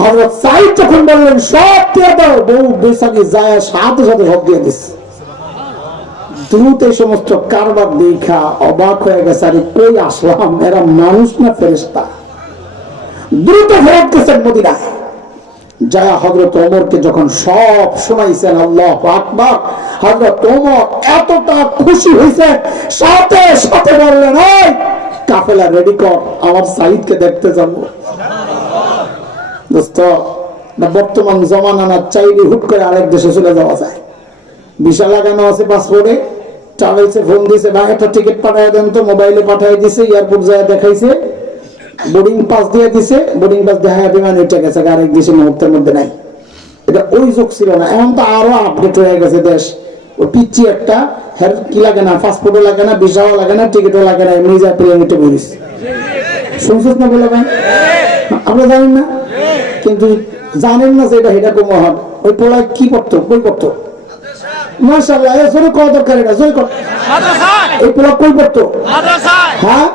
হযরত সাঈদ যখন বললেন সব দিয়ে দাও, বউ বেচারি যায় সাথে সাথে সব দিয়ে দিচ্ছে। দ্রুত এই সমস্ত কারবার দেখা অবাক হয়ে গেছে, আরে কই আসলাম, এরা মানুষ না ফেরেশতা। দ্রুত ফেরত গেছেন মদিনায়। যারা হযরত ওমরকে যখন সব শোনাইছেন, আল্লাহু আকবার, হযরত ওমর এতটা খুশি হয়েছে, সাথে সাথে বললেন, ওই কাফেলা রেডি কর, আমার সাইদকে দেখতে যাব। দোস্ত, বর্তমান জমানা না, চাইলে হুট করে আরেক দেশে চলে যাওয়া যায়। ভিসা লাগানো আছে পাসপোর্টে, ট্রাভেলসে ফোন দিয়েছে, ভাই একটা টিকিট পাঠিয়ে দেন তো, মোবাইলে পাঠিয়ে দিছে, এয়ারপোর্ট যায় দেখাইছে, বোর্ডিং পাস দিয়ে দিছে, বোর্ডিং পাস দেখা বিমান উঠে গেছে, আরেক দেশে মুহূর্তের মধ্যে নাই। এটা ওই যুগ ছিল না, এখন তো আরো আপডেট হয়ে গেছে দেশ। ও পিচ্ছি একটা, হের কি লাগে না, পাসপোর্টও লাগে না, ভিসাও লাগে না, টিকিটও লাগে না, এমনি যা প্লেন উঠে বলিস। শুনছিস না বলে ভাই? আমরা জানেন না, কিন্তু জানেন না যে এটা হেটা কম হন। ওই পোলায় কি করতো, কই করতো? মাশাআল্লাহ, এর জন্য কত দরকার, এটা জয় কর। এই পোলা কই করতো? হ্যাঁ,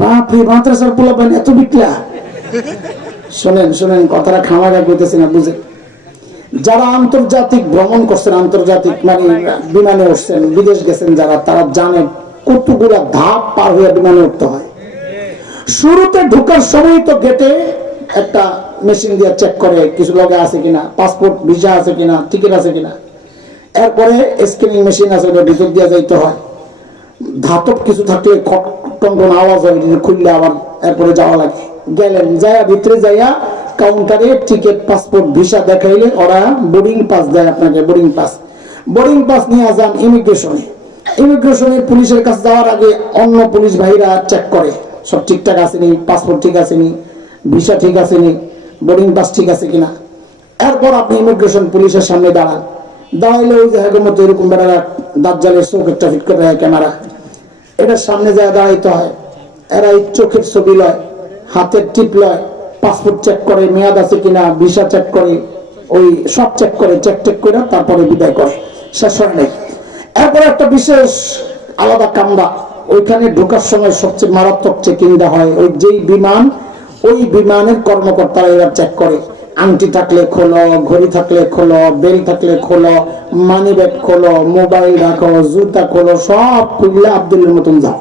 বাপ রে, মাদ্রাসার পোলা পান এত বিকলা। শোনেন শোনেন, কথাটা খামাখা কইতেছি না, বুঝে। যারা আন্তর্জাতিক ভ্রমণ করছেন, আন্তর্জাতিক মানে বিমানে উঠছেন, বিদেশ গেছেন যারা, তারা জানেন কতগুলা ধাপ পার হয়ে বিমানে উঠতে হয়। শুরুতে ঢোকার সময় তো গেটে একটা মেশিন দিয়ে চেক করে কিছু লগে আছে কিনা, পাসপোর্ট ভিসা আছে কিনা, টিকিট আছে কিনা। এরপরে স্ক্যানিং মেশিন আছে, ওটা ভিতর দিয়ে যাইতে হয়। ধাতব কিছু থাকলে টনটন আওয়াজ হয়, খুললে আবার এরপরে যাওয়া লাগে। গেলেন, যাইয়া ভিতরে যাইয়া কাউন্টারে টিকিট, পাসপোর্ট, ভিসা দেখাইলে ওরা বোর্ডিং পাস দেয় আপনাকে, বোর্ডিং পাস। বোর্ডিং পাস নিয়ে যান ইমিগ্রেশনে। ইমিগ্রেশনের পুলিশের কাছে যাওয়ার আগে অন্য পুলিশ ভাইরা চেক করে সব ঠিকঠাক আছে নি, পাসপোর্ট ঠিক আছে নি, ভিসা ঠিক আছে নি, বোর্ডিং পাস ঠিক আছে কিনা। এরপর আপনি ইমিগ্রেশন পুলিশের সামনে দাঁড়ান। দাঁড়াইলে ওই যে মতো এরকম বেড়া দাজ্জালের চোখ একটা ফিট করে ক্যামেরা, এটার সামনে যায় দাঁড়াইতে হয়। এরা এই চোখের ছবি লয়, হাতের টিপ লয়, পাসপোর্ট চেক করে, মেয়াদ আছে কিনা, ভিসা চেক করে, ওই সব চেক করে, চেক করে তারপরে বিদায় করে। শেষ হয় নাই। এরপর একটা বিশেষ আলাদা কামরা, ওইখানে ঢোকার সময় সবচেয়ে মারাত্মক চেকিং হয়। ওই যেই বিমান, ওই বিমানের কর্মকর্তারা এরা চেক করে, আংটি থাকলে খোলো, ঘড়ি থাকলে খোলো, বেল থাকলে খোলো, মানি ব্যাগ খোলো, মোবাইল রাখো, জুতা খোলো, সব খুললে আব্দুলের মতন যাও।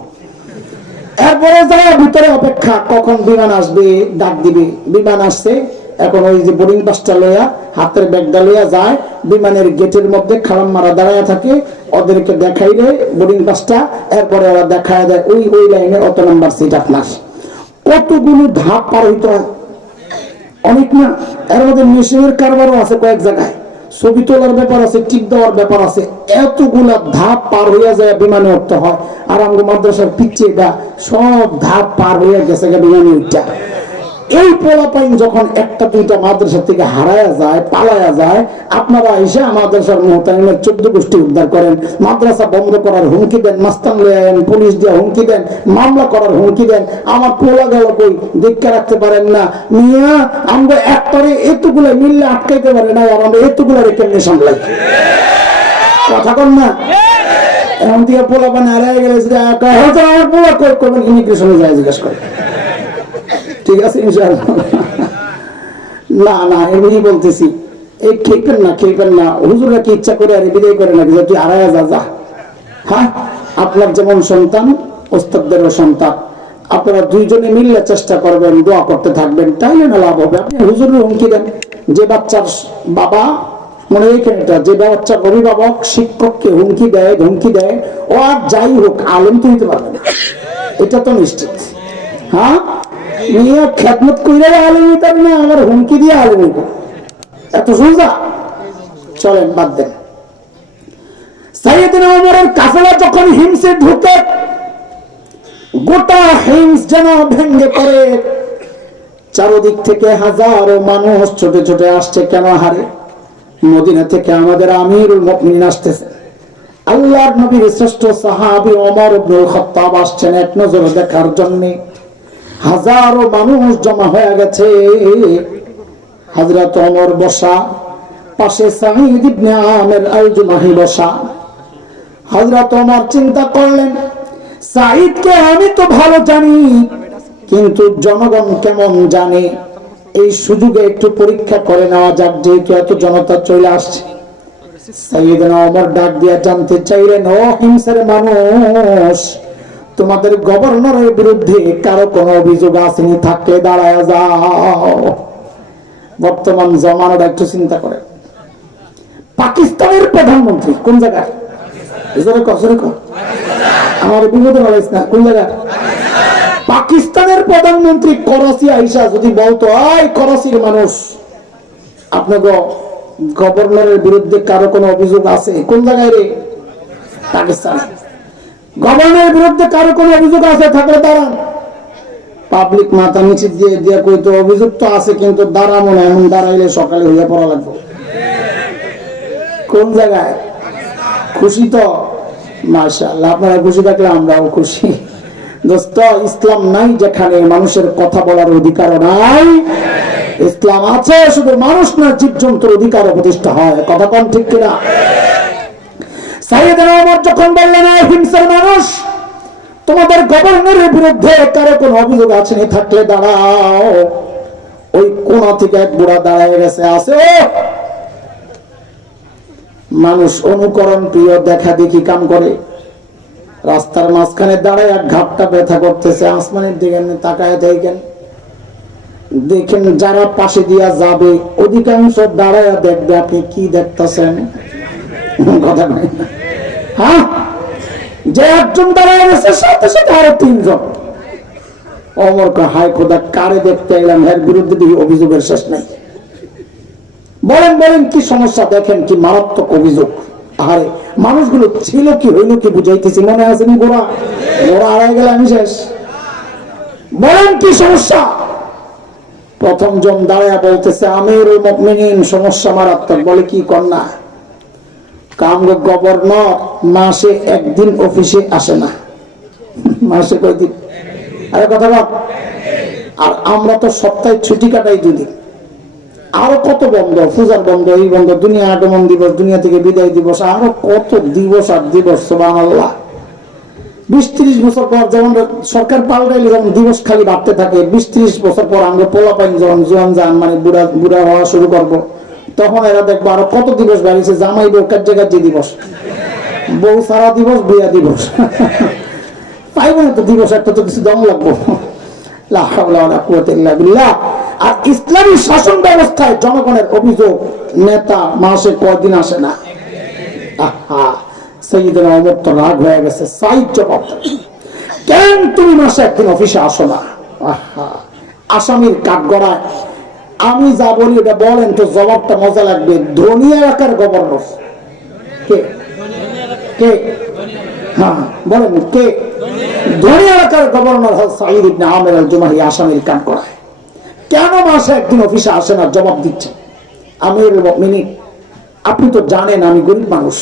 এরপরে যারা ভিতরে অপেক্ষা, কখন বিমান আসবে, ডাক দিবে। বিমান আসছে, এখন ওই যে বোর্ডিং পাসটা লইয়া, হাতের ব্যাগটা লইয়া যায়, বিমানের গেটের মধ্যে খালাম মারা দাঁড়ায় থাকে, ওদেরকে দেখাইলে বোর্ডিং পাসটা, এরপরে ওরা দেখায় দেয় ওই ওই লাইনে অত নাম্বার সিট আপনার। কতগুলো ধাপ পার হইতে হয়, অনেক না। এর মধ্যে মেশিনের কারবারও আছে, কয়েক জায়গায় ছবি তোলার ব্যাপার আছে, টিপ দেওয়ার ব্যাপার আছে। এতগুলা ধাপ পার হইয়া যায় বিমানে উঠতে হয়। আর আমাদের মাদ্রাসার পিচ্ছে এটা সব ধাপ পার হইয়া গেছে বিমানে উঠটা। এই পোলাপাইন যখন একটা দুইটা মাদ্রাসা থেকে হারায়া যায়, পালায়া যায়, আপনারা এসে মাদ্রাসার মুহতামিমের 14 গোষ্ঠী উদ্ধার করেন, মাদ্রাসা বন্ধ করার হুমকি দেন, মাস্তান লয়েন, পুলিশ দিয়ে হুমকি দেন, মামলা করার হুমকি দেন। আমার পোলা গেল কই, দেখতে রাখতে পারেন না মিয়া। আমরা একটারে এতগুলো মিললে আটকাইতে পারে না, আর আমরা এতগুলো রেখে নিয়ে সামলাই। কথা কন না? এমন থেকে পোলা পান হারাই গেলে হয়তো আমার পোলা করবেন, ইমিগ্রেশনে যায় জিজ্ঞেস করে। ঠিক আছে, ইনশাআল্লাহ। না না, এমনি বলতেছি, এই খেলবেন না, খেলবেন না। হুজুররা কি ইচ্ছা করে আর বিদায় করে নাকি যে তুই হারায়া যা? হ্যাঁ, আপনার যেমন সন্তান, ওস্তাদদেরও সন্তান। আপনারা দুইজনে মিললে চেষ্টা করবেন, দোয়া করতে থাকবেন, তাইলে না লাভ হবে। আপনি হুজুরের হুমকি দেন, যে বাচ্চার বাবা, মনে রেখেন এটা, যে বাচ্চার অভিভাবক শিক্ষককে হুমকি দেয়, ধমকি দেয়, ও আর যাই হোক আলেম তো হইতে পারবে না, এটা তো নিশ্চিত। হ্যাঁ, নিয়ে খেদমত কইরা আলেম হইতে পারবে না, আমার হুমকি দিয়ে আলেম হইব, এত সোজা? চলেন বাদ দেন। সাইয়েদনা ওমরের কাফেলা যখন হিমসে ঢুকে, গোটা হিমস যেন ভেঙে পড়ে। চারদিক থেকে হাজারো মানুষ ছোটে ছোটে আসছে। কেন হারে? মদিনা থেকে আমাদের আমিরুল মুমিনিন আসতেছে, আল্লাহর নবীর শ্রেষ্ঠ সাহাবী ওমর ইবনুল খাত্তাব আসছেন এক নজর দেখার জন্য। হাজারো মানুষ জমা হয়ে গেছে। হযরত ওমর বসা, পাশে সাঈদ ইবনে আমির আল জুমাহি বসা। হযরত ওমর চিন্তা করলেন, সাঈদকে আমি তো ভালো জানি, কিন্তু জনগণ কেমন জানে, এই সুযোগে একটু পরীক্ষা করে নেওয়া যাক, যেহেতু এত জনতা চলে আসছে। সাইয়েদনা ওমর ডাক দিয়ে জানতে চাইলেন, ও হিমসের মানুষ, তোমাদের গভর্নরের বিরুদ্ধে কারো কোনো অভিযোগ আসেনি? থাকলে দাঁড়ায় যাও। বর্তমান জমানাটা একটু চিন্তা করেন। পাকিস্তানের প্রধানমন্ত্রী কোন জায়গায়? আমার বিপদে বলাইস না, কোন জায়গায়? পাকিস্তানের প্রধানমন্ত্রী করাচি আইসা যদি বলতো, আই করাচির মানুষ, আপনাকে গভর্নরের বিরুদ্ধে কারো কোনো অভিযোগ আছে? কোন জায়গায় রে? পাকিস্তান। গভর্নরের বিরুদ্ধে কারো কোনো অভিযোগ আছে থাকলে দাঁড়ান। পাবলিক মাথা নিচে দিয়ে দিয়ে কইতো অভিযোগ তো আছে কিন্তু দাঁড়াবো না, এখন দাঁড়াইলে সকালে হইয়া পড়া লাগবে। কোন জায়গায়? খুশি তো? মাশাআল্লাহ, আপনারা খুশি থাকলে আমরাও খুশি। দোস্ত, ইসলাম নাই যেখানে মানুষের কথা বলার অধিকার নাই। ইসলাম আছে শুধু মানুষ না, জীবজন্তুর অধিকার প্রতিষ্ঠা হয়। কথা কোন ঠিক কিনা? সাইয়েদনা ওমর যখন বললেন, হিংসার মানুষ, তোমাদের গভর্নরের বিরুদ্ধে কারো কোন অভিযোগ আছে নি থাকলে দাঁড়াও। ওই কোণা থেকে এক বুড়া দাঁড়ায় গেছে, আছে মানুষ অনুকরণ প্রিয়, দেখা দেখি কাম করে। রাস্তার মাঝখানে দাঁড়ায় এক ঘাটটা ব্যথা করতেছে, আসমানের দিকে তাকায় দেখেন, দেখেন যারা পাশে দিয়া যাবে অধিকাংশ দাঁড়ায় দেখবে আপনি কি দেখতেছেন। কথা নাই, হ্যাঁ? যে একজন দাঁড়ায় গেছে সাথে সাথে আরো তিনজন। ওমর কয়, হায় খোদা, কারে দেখতে এলাম, এর বিরুদ্ধে দিয়ে অভিযোগের শেষ নাই। বলেন বলেন কি সমস্যা, দেখেন কি মারাত্মক অভিযোগ। আরে মানুষগুলো ছিল কি হইল কি বুঝাইতেছি, মনে আছে নি? গোড়া গোড়া হারাই গেলে আমি শেষ। বলেন কি সমস্যা? প্রথম জন দাঁড়ায়া বলতেছে, আমিরুল মুমিনিন, সমস্যা মারাত্মক। বলে কি কন্যা? কামরূপ গভর্নর মাসে একদিন অফিসে আসে না। মাসে কয়দিন? আরে কথা বল। আর আমরা তো সপ্তাহে ছুটি কাটাই দুদিন। আরো কত বন্ধ, পূজার বন্ধ, এই বন্ধ, দুনিয়া আগমন দিবস, দুনিয়া থেকে বিদায় দিবস, আরো কত দিবস আর দিবস। সুবহানাল্লাহ। 20-30 বছর পর যেমন সরকার পাল্টাইলে যেমন দিবস খালি বাড়তে থাকে, 20-30 বছর পর আমরা পোলা পাইন যখন জোয়ান যান, মানে বুড়া বুড়া হওয়া শুরু করবো, তখন এরা দেখবো আরো কত দিবস বাড়িছে। জামাই বউ কার্যকার্য দিবস, বউ সারা দিবস, বিয়া দিবস। পাইব না তো দিবস, একটা তো কিছু দম লাগবো। লা হাওলা ওয়ালা কুওয়াতা ইল্লা বিল্লাহ। আর ইসলামী শাসন ব্যবস্থায় জনগণের অভিযোগ, নেতা মাসে কয়দিন আসে না। আহা, সাইয়েদনা ওমর তো রাগ হয়ে গেছে। সাইদ জবাব, কেন তুমি মাসে একদিন অফিসে আসো না? আহা, আসামির কাঠগড়ায় আমি যা বলি এটা বলেন তো, জবাবটা মজা লাগবে। ধনী এলাকার গভর্নর কে? কে? হ্যাঁ বলেন কে? ধনী এলাকার গভর্নর সাঈদ ইবনে আমির আল জুমাহি আসামির কাঠগড়ায় কেন মাসে একদিন অফিসে আসে না? জবাব দিচ্ছে, আমিরুল মুমিনিন, আপনি তো জানেন আমি গরিব মানুষ।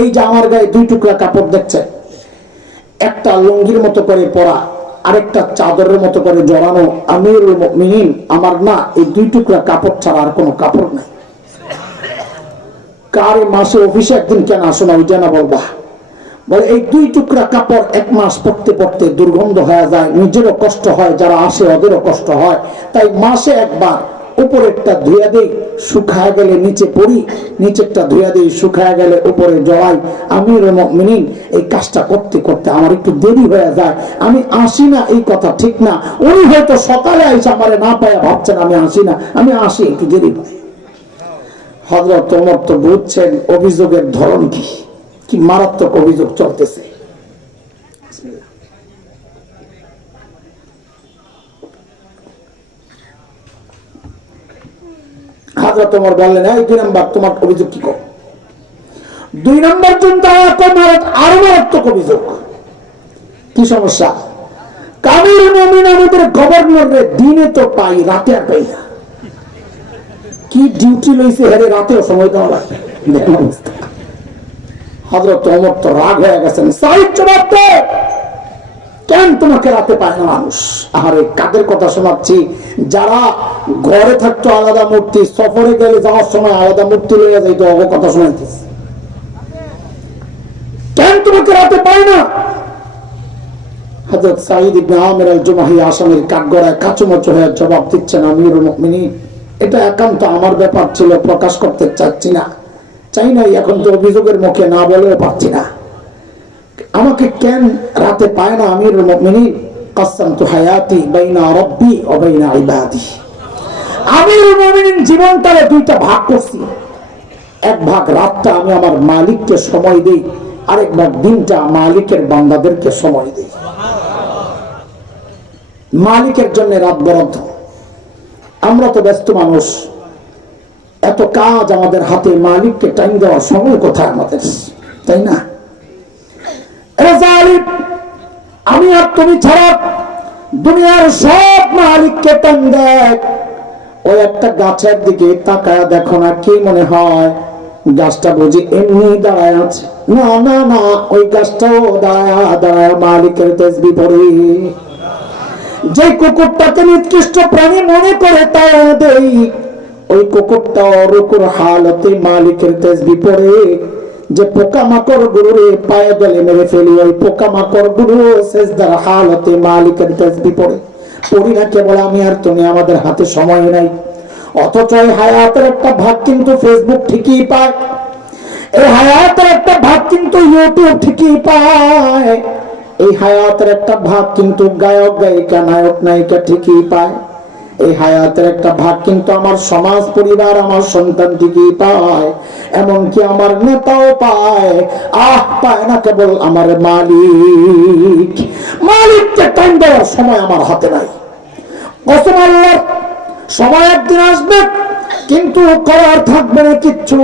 এই যে আমার গায়ে 2 টুকরা কাপড় দেখছেন, একটা লুঙ্গির মতো করে পরা, আরেকটা চাদরের মতো করে জড়ানো। আমিরুল মুমিনিন, আমার না এই 2 টুকরা কাপড় ছাড়া আর কোনো কাপড় নাই। কার মাসে অফিসে একদিন কেন আসো না ওইটা না বলবা? বলে এই 2 টুকরা কাপড় 1 মাস পরতে পরতে দুর্গন্ধ হয়ে যায়, নিজেরও কষ্ট হয়, যারা আসে ওদেরও কষ্ট হয়, তাই মাসে একবার উপরেরটা ধুয়া দেই, শুকায় গেলে নিচে পড়ি, নিচেরটা ধুয়া দেই, শুকায় গেলে উপরে জড়াই। আমিরুল মুমিনিন, এই কাজটা করতে করতে আমার একটু দেরি হয়ে যায়, আমি আসি না এই কথা ঠিক না। উনি হয়তো সকালে আইসা আমারে না পায়া ভাবছেন আমি আসি না, আমি আসি একটু দেরি পাই। হযরত ওমর তো বুঝছেন অভিযোগের ধরন কি, কি মারাত্মক অভিযোগ চলতেছে। হযরত ওমর বললেন, এই 2 নাম্বার তোমার অভিযোগ কি? 2 নাম্বার চিন্তা আরো মারাত্মক অভিযোগ। কি সমস্যা? আমিরুল মুমিনিন আমাদের গভর্নরে দিনে তো পাই, রাতে আর পাই না। কি ডিউটি লইছে, হেরে রাতেও সময় দেওয়া লাগবে। হযরত ওমর তো রাগ হয়ে গেছেন। সাইদ জবাব দে, কেন তোমাকে রাতে পায় না মানুষ? আরে কাদের কথা শোনাচ্ছি? যারা ঘরে থাকতো আলাদা মূর্তি, সফরে গেলে যাওয়ার সময় আলাদা মূর্তি লইয়া যাইতো, ওগো কথা শোনাইতেছে। কেন তোমাকে রাতে পায় না? হযরত সাঈদ ইবনে আমির আল জুমাহি আসামির কাঠগড়ায় কাচুমাচু হয়ে জবাব দিচ্ছেন, আমিরুল মুমিনিন, এটা একান্ত আমার ব্যাপার ছিল, প্রকাশ করতে চাচ্ছি না, চাই নাই, এখন তো অভিযোগের মুখে না বলেও পাচ্ছি না। আমাকে কেন রাতে পায় না আমিরুল মুমিনিন? কাসামতু হায়াতি বাইনা রাব্বি ওয়া বাইনা ইবাদি। আমিরুল মুমিনিন জীবনটারে দুইটা ভাগ করছি। এক ভাগ রাতটা আমি আমার মালিককে সময় দেই, আরেক ভাগ দিনটা মালিকের বান্দাদেরকে সময় দেই। মালিকের জন্য রাত বরাদ্দ। আমরা তো ব্যস্ত মানুষ, এত কাজ আমাদের হাতে, মালিককে টাইম দেওয়ার সময় কোথায় আমাদের, তাই না? আমি আর তুমি ছাড়া দুনিয়ার সব মালিককে টাইম দেয়। ওই একটা গাছের দিকে তাকায় দেখো না, কি মনে হয় গাছটা বুঝি এমনি দাঁড়ায় আছে? না না না, ওই গাছটাও দাঁড়ায় দাঁড়ায় মালিকের তাসবিহ পড়ে। যে কুকুরটাকে নিকৃষ্ট প্রাণী মনে করে তাই দেই, ওই কুকুরটাও রুকুর হালতে মালিকের তাসবিহ পড়ে। যে পোকামাকড় গুলোরে পায়ে দলে মেরে ফেলি, ওই পোকামাকড় গুলো সেজদার হালতে মালিকের তাসবিহ পড়ে। পড়ি না কেবল আমি আর তুমি, আমাদের হাতে সময় নাই। অথচ এই হায়াতের একটা ভাগ কিন্তু ফেসবুক ঠিকই পায়, এই হায়াতের একটা ভাগ কিন্তু ইউটিউব ঠিকই পায়, এই হায়াতের একটা ভাগ কিন্তু গায়ক গায়িকা নায়ক নায়িকা ঠিকই পায়, এই হায়াতের একটা ভাগ কিন্তু আমার সমাজ পরিবার আমার সন্তান ঠিকই পায়, এমনকি আমার নেতাও পায়। পায় না কেবল আমার মালিক। মালিককে টাইম দেওয়ার সময় আমার হাতে নাই। কসম আল্লাহর, সময় একদিন আসবে কিন্তু করার থাকবে না কিচ্ছু।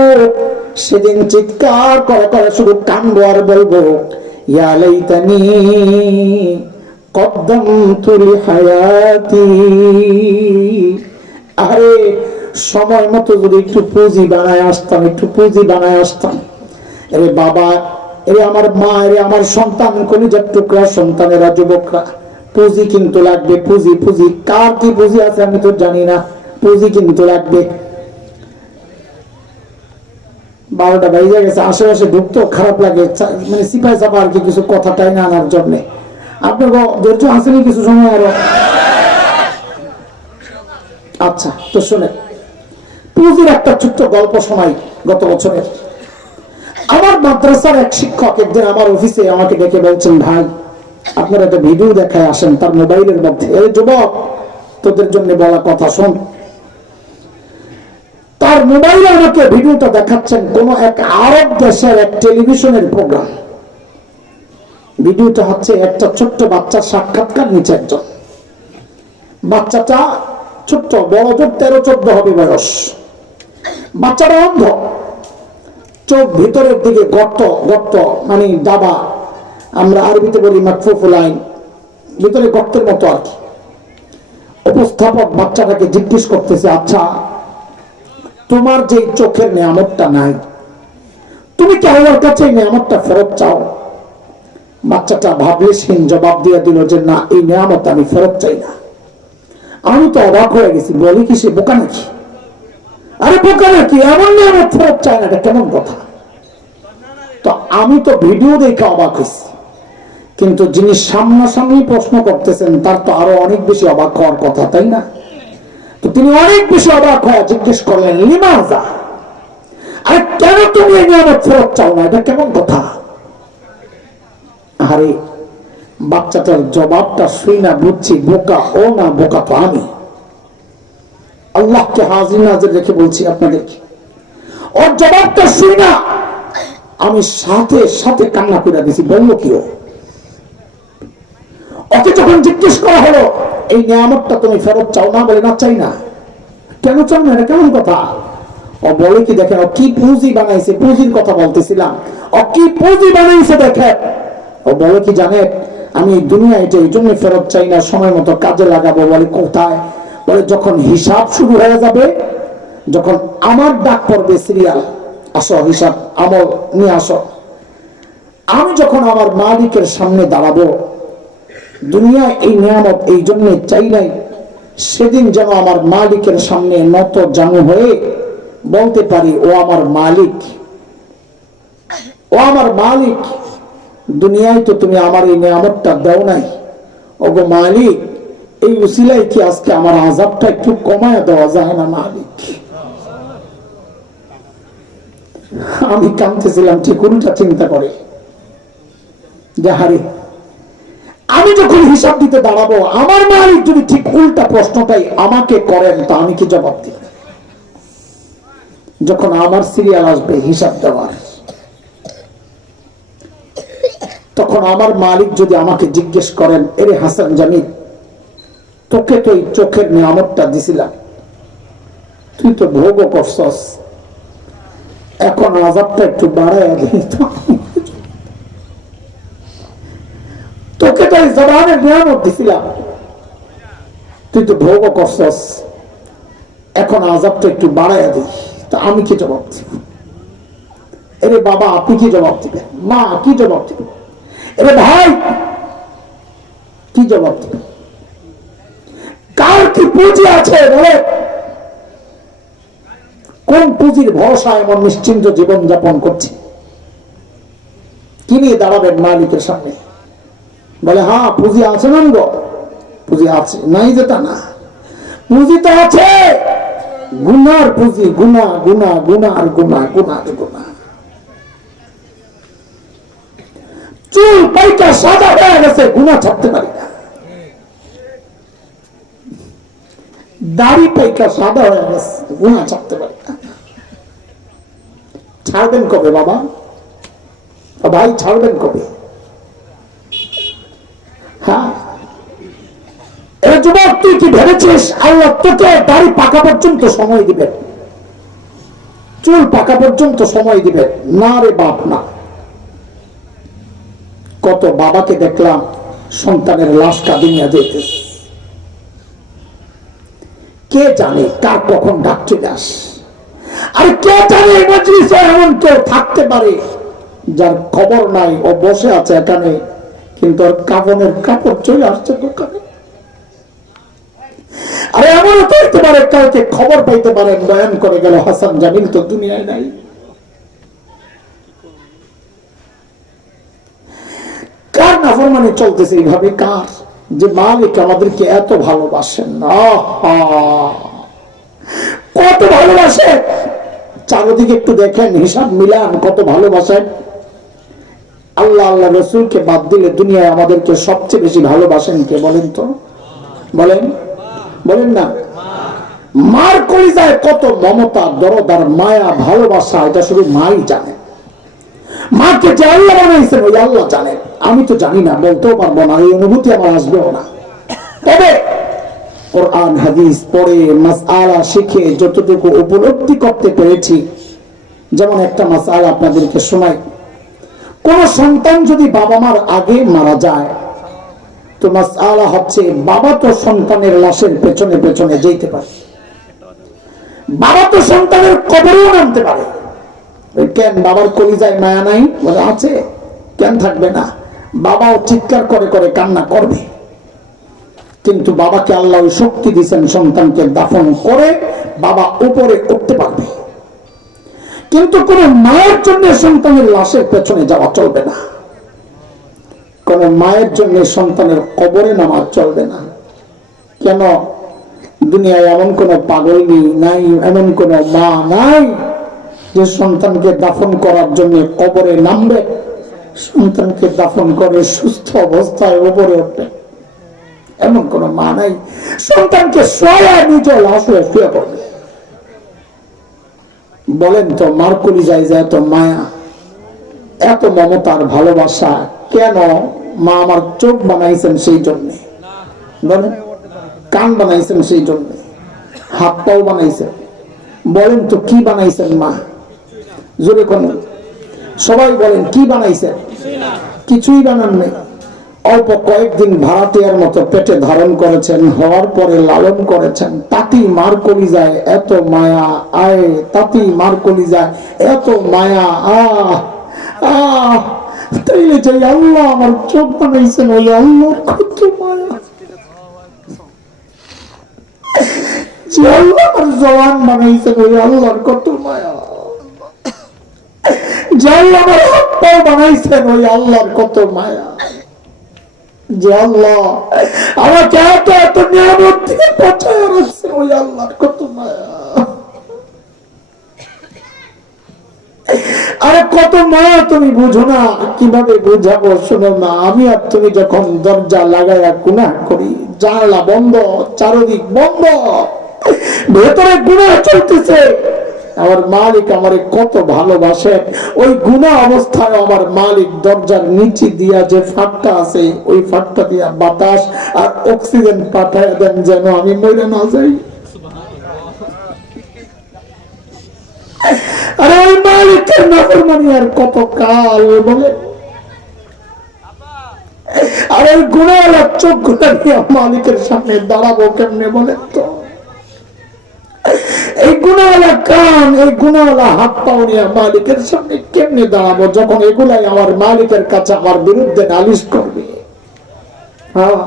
সেদিন চিৎকার করে করে শুধু কান্দবো আর বলবো, ইয়া লাইতানি কদ্দামতু লিহায়াতি। আরে সময় মতো যদি একটু পুঁজি বানায় আসতাম, একটু পুঁজি বানায় আসতাম। এরে বাবা, এরে আমার মা, এরে আমার সন্তান, কলিজার টুকরা সন্তানেরা, যুবকরা, পুঁজি কিন্তু লাগবে। পুঁজি পুঁজি, কার কি পুঁজি আছে আমি তো জানি না, পুঁজি কিন্তু লাগবে। 12টা বেজে গেছে, আশেপাশে ঢুকতেও খারাপ লাগে, মানে সিপাই চাপা আর কি কিছু কথাটাই না আনার জন্য। আপনার ধৈর্য আসেনি কিছু সময় আরো? আচ্ছা, তো শুনে পুঁজির একটা ছোট্ট গল্প শোনাই। গত বছরের আমার মাদ্রাসার এক শিক্ষক একদিন আমার অফিসে আমাকে ডেকে বলছেন, ভাই আপনারা একটা ভিডিও দেখায় আসেন তার মোবাইলের মধ্যে। এই যুবক, তোদের জন্য বলা কথা শোন। তার মোবাইলে আমাকে ভিডিওটা দেখাচ্ছেন কোন এক আরব দেশের এক টেলিভিশনের প্রোগ্রাম। ভিডিওটা হচ্ছে একটা ছোট্ট বাচ্চার সাক্ষাৎকার, নিচে একজন বাচ্চাটা ছোট্ট, বড় জোর 13-14 হবে বয়স। বাচ্চাটা অন্ধ, চোখ ভিতরের দিকে গর্ত গর্ত, মানে ডাবা, আমরা আরবিতে বলি মাকফুফুলাইন, ভিতরে গর্তের মতো আর কি। উপস্থাপক বাচ্চাটাকে জিজ্ঞেস করতেছে, আচ্ছা তোমার যে চোখের নিয়ামতটা নাই, তুমি কি আল্লাহর কাছে এই নিয়ামতটা ফেরত চাও? বাচ্চাটা ভাবলেশহীন জবাব দিয়ে দিল যে না, এই নিয়ামত আমি ফেরত চাই না। আমি তো অবাক হয়ে গেছি, বলি কি সে বোকা নাকি? আরে বোকা নাকি, এমন নিয়ামত ফেরত চায় না, এটা কেমন কথা? তো আমি তো ভিডিও দেখে অবাক হয়েছি, কিন্তু যিনি সামনাসামনি প্রশ্ন করতেছেন তার তো আরো অনেক বেশি অবাক হওয়ার কথা, তাই না? তো তিনি অনেক বেশি অবাক হয়ে জিজ্ঞেস করলেন, লিমাজা, আরে কেন তুমি এই নিয়ামত ফেরত চাও না, এটা কেমন কথা? আরে বাচ্চাটার জবাবটা শুই না বুঝছি বোকা ও না, বোকা তো আমি। আল্লাহকে হাজির নাজির রেখে বলছি আপনাদেরকে, ওর জবাবটা শুই না আমি সাথে সাথে কান্না করে দিছি। বললো কি ওকে যখন জিজ্ঞেস করা হলো এই নিয়ামতটা তুমি ফেরত চাও না, বলে না চাই না। কেন চাও না, এটা কেমন কথা? ও বলে কি, দেখেন ও কি পুঁজি বানাইছে, পুঁজির কথা বলতেছিলাম, ও কি পুঁজি বানাইছে দেখেন। ও বলে কি জানেন, আমি দুনিয়া এটা এই জন্য ফেরত চাই না, সময় মতো কাজে লাগাবো। বলে কোথায়? বলে যখন হিসাব শুরু হয়ে যাবে, যখন আমার ডাক পড়বে সিরিয়াল, আসো হিসাব আমল নিয়ে আসো, আমি যখন আমার মালিকের সামনে দাঁড়াবো, দুনিয়া এই নিয়ামত এই জন্য চাই নাই, সেদিন যেন আমার মালিকের সামনে নত জানু হয়ে বলতে পারি, ও আমার মালিক, ও আমার মালিক, দুনিয়ায় তো তুমি আমার এই নিয়ামতটা দাও নাই, ওগো মালিক, এই উসিলায় কি আজকে আমার আযাবটা একটু কমায় দেওয়া যায় না মালিক? আমি কাঁদতেছিলাম, ঠিক উল্টা চিন্তা করে, যাহারে আমি যখন হিসাব দিতে দাঁড়াবো, আমার মালিক যদি ঠিক উল্টা প্রশ্নটাই আমাকে করেন, তা আমি কি জবাব দিব? যখন আমার সিরিয়াল আসবে হিসাব দেওয়ার, তখন আমার মালিক যদি আমাকে জিজ্ঞেস করেন, এরে হাসান জামিল, তোকে তো এই চোখের নিয়ামতটা দিছিলাম, তুই তো ভোগও করছস, এখন আযাবটা একটু বাড়ায় দিই, তোকে তো এই জবানের নিয়ামত দিছিলাম, তুই তো ভোগও করছস, এখন আযাবটা একটু বাড়ায় দিই, তা আমি কি জবাব দিব? এরে বাবা আপনি কি জবাব দিবেন? মা কি জবাব দিবেন? এরে ভাই কি জবাব দিবেন? কার কি পুঁজি আছে বলে? কোন পুঁজির ভরসা এমন নিশ্চিন্ত জীবন যাপন করছে? কি নিয়ে দাঁড়াবেন মালিকের সামনে? বলে হ্যাঁ পুঁজি আছে না, পুঁজি আছে, নাই যেটা না, পুঁজি তো আছে, গুনার পুঁজি, গুনা গুনা গুনা আর গুনা, গুনা আর গুনা। চুল পাইকা সাদা হয়ে গেছে, গুনা ছাড়তে পারি না। দাড়ি পাইকা সাদা হয়ে গেছে, গুনা ছাড়তে পারি না। ছাড়বেন কবে বাবা? ভাই ছাড়বেন কবে? হ্যাঁ, এ যুবক তুই কি ভেবেছিস আল্লাহ তোকে দাড়ি পাকা পর্যন্ত সময় দিবেন, চুল পাকা পর্যন্ত সময় দিবেন? না রে বাপ না। কত বাবাকে দেখলাম সন্তানের লাশ কাঁদিয়ে যেতেছে, কে জানে কার কখন ডাক চলে আসে। আর কে জানে এই মজলিসে এমন কেউ থাকতে পারে যার খবর নাই, ও বসে আছে এখানে, কিন্তু ওর কাফনের কাপড় চলে আসছে দোকানে। আরে এমনও তো হতে পারে কাউকে খবর পাইতে পারেন বয়ান করে গেল হাসান জামিল তো দুনিয়ায় নাই। কার নাফরমানি চলতেছে এইভাবে? কার? যে মালিক আমাদেরকে এত ভালোবাসেন, কত ভালোবাসে। চারদিকে একটু দেখেন, হিসাব মিলান কত ভালোবাসেন। আল্লাহ আল্লাহ রসুলকে বাদ দিলে দুনিয়ায় আমাদেরকে সবচেয়ে বেশি ভালোবাসেন কে বলেন তো? বলেন, বলেন না। মার কলিজায় কত মমতা, দরদ আর মায়া, ভালোবাসা, এটা শুধু মাই জানে। মাকে যে আল্লাহ বানাইছেন ওই আল্লাহ জানেন, আমি তো জানি না, বলতেও পারবো না, এই অনুভূতি আমার আসবেও না। তবে কোরআন হাদিস পড়ে মাসআলা শিখে যতটুকু উপলব্ধি করতে পেরেছি, যেমন একটা মাসআলা আপনাদেরকে শোনাই। কোন সন্তান যদি বাবা মার আগে মারা যায়, তো মাসআলা হচ্ছে বাবা তো সন্তানের লাশের পেছনে পেছনে যেতে পারে, বাবা তো সন্তানের কবরেও নামতে পারে। কেন? বাবার কলিজায় মায়া নাই? বলে আছে, কেন থাকবে না? বাবাও চিৎকার করে করে কান্না করবে, কিন্তু বাবাকে আল্লাহ শক্তি দিয়েছেন সন্তানকে দাফন করে বাবা উপরে উঠতে পারবে। কিন্তু কোন মায়ের জন্য সন্তানের লাশের পেছনে যাওয়া চলবে না, কোন মায়ের জন্য সন্তানের কবরে নামা চলবে না। কেন? দুনিয়ায় এমন কোন পাগলনি নাই, এমন কোন মা নাই যে সন্তানকে দাফন করার জন্য কবরে নামবে, সন্তানকে দাফন করে সুস্থ অবস্থায় উপরে উঠবে, এমন কোন মা নাই। সন্তানকে শোয়া নিজে লাশ হয়ে শুয়ে পড়বে। বলেন তো, মার কলিজায় যে এত মায়া, এত মমতার ভালোবাসা, কেন? মা আমার চোখ বানাইছেন সেই জন্যে, বলেন, কান বানাইছেন সেই জন্যে, হাত পাও বানাইছেন। বলেন তো কি বানাইছেন মা? জোরে কোন সবাই বলেন কি বানাইছেন? কিছুই বানান নেই। অল্প কয়েকদিন ভাড়াটিয়ার মতো পেটে ধারণ করেছেন, হওয়ার পরে লালন করেছেন। তাতি মার কলিজায় এত মায়া, আয় তাতি মার কলিজায় এত মায়া, তাইলে যে আল্লাহ আমার চোখ বানাইছেন ওই আল্লাহর কত মায়া, যে আল্লাহ আমার জওয়ান বানাইছেন ওই আল্লাহর কত মায়া, যে আল্লাহ আমার হাত পাও বানাইছেন ওই আল্লাহর কত মায়া, যে আল্লাহ আমাকে এত এত নিয়ামত থেকে পৌঁছায় রাখছেন ওই আল্লাহর কত মায়া। আরে কত মায়া তুমি বুঝো না, কিভাবে বুঝাবো? শোনো না, আমি আর তুমি যখন দরজা লাগাইয়া গুনাহ করি, জানলা বন্ধ, চারদিক বন্ধ, ভেতরে গুনাহ চলতেছে, আমার মালিক আমারে কত ভালোবাসে। ওই গুনাহ অবস্থায় আমার মালিক দরজার নিচে দিয়া যে ফাঁকটা আছে, ওই ফাঁকটা দিয়া বাতাস আর অক্সিজেন পাঠায় দেন যেন আমি মরে না যাই। আরে ওই মালিকের নাফরমানি আর কত কাল বলে। আর ওই গুনাহওয়ালা চোখ গুলা নিয়ে মালিকের সামনে দাঁড়াবো কেমনে বলেন তো? এই গুনাহওয়ালা কান, এই গুনাহওয়ালা হাত পাও নিয়ে মালিকের সামনে কেমনে দাঁড়াবো, যখন এগুলাই আমার মালিকের কাছে আমার বিরুদ্ধে নালিশ করবে? হ্যাঁ,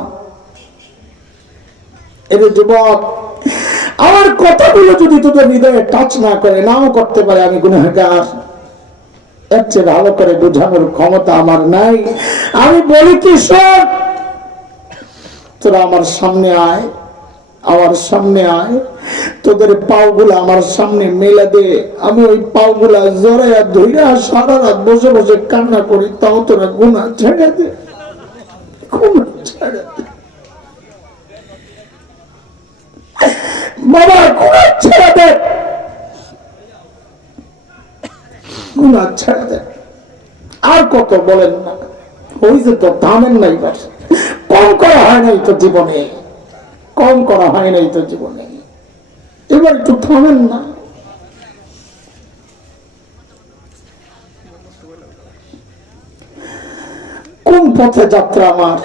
এই যুবক, আমার কথাগুলো যদি তোদের হৃদয়ে টাচ না করে, নাও করতে পারে আমি গুনাহগার, এর চেয়ে ভালো করে বোঝানোর ক্ষমতা আমার নাই। আমি বলি কি, শোন, তোরা আমার সামনে আয়, আমার সামনে আয়, তোদের পাওগুলা আমার সামনে মেলে দে, আমি ওই পাওগুলা জড়াইয়া ধইরা সারা রাত বসে বসে কান্না করি, তাও তোরা গুনাহ ছেড়ে দে, গুনাহ ছেড়ে দে বাবা, গুনাহ ছেড়ে দে, গুনাহ ছেড়ে দে। আর কত বলেন না, হয়েছে তো, থামেন নাই, বাস কম করা হয় নাই তো জীবনে, কম করা হয় নাই তো জীবনে, এবার একটু থামেন না। কোন পথে যাত্রা আমার?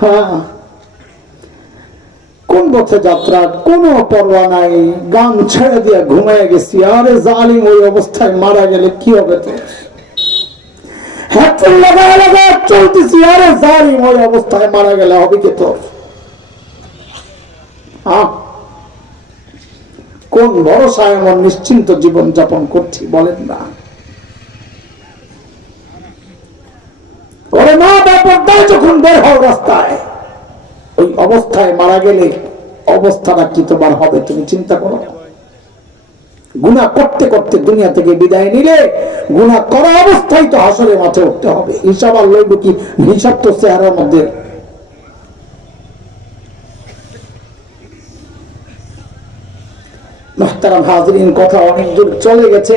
হ্যাঁ, কোন পথে যাত্রা, কোন পরোয়া নাই, গান ছেড়ে দিয়ে ঘুমিয়ে গেছি। আরে জালিম, ওই অবস্থায় মারা গেলে কি হবে তোর? হেডফোন লাগায় লাগায় চলতেছি, আরে জালিম, ওই অবস্থায় মারা গেলে হবে কি তোর? কোন ভরসায় এমন নিশ্চিন্ত জীবন যাপন করছি বলেন না? ওরে মা, পর্দায় যখন বের হও রাস্তায়, ওই অবস্থায় মারা গেলে অবস্থাটা কি তোমার হবে তুমি চিন্তা করো। গুনাহ করতে করতে দুনিয়া থেকে বিদায় নিলে গুনাহ করা অবস্থায় তো হাসরে মাঠে উঠতে হবে। হিসাব আর লইব কি? হিসাব তো চেহারার মধ্যে। মুহতারাম হাজিরিন, কথা অনেক দূর চলে গেছে।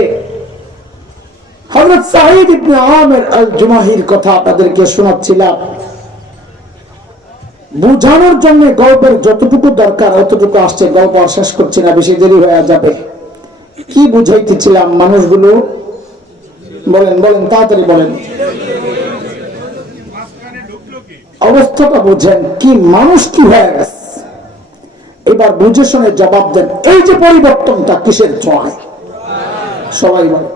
হযরত সাঈদ ইবনে আমির আল জুমাহির কথা আপনাদেরকে শোনাচ্ছিলাম, বুঝানোর জন্য গল্পের যতটুকু দরকার অতটুকু আসছে, গল্প আর শেষ করছি না, বেশি দেরি হয়ে যাবে। কি বুঝাইতেছিলাম মানুষগুলো? বলেন বলেন, তাড়াতাড়ি বলেন, অবস্থাটা বুঝেন, কি মানুষ কি হয়ে গেছে। এবার বুঝে শুনে জবাব দেন, এই যে পরিবর্তনটা কিসের ছোঁয়ায়? সবাই বলেন।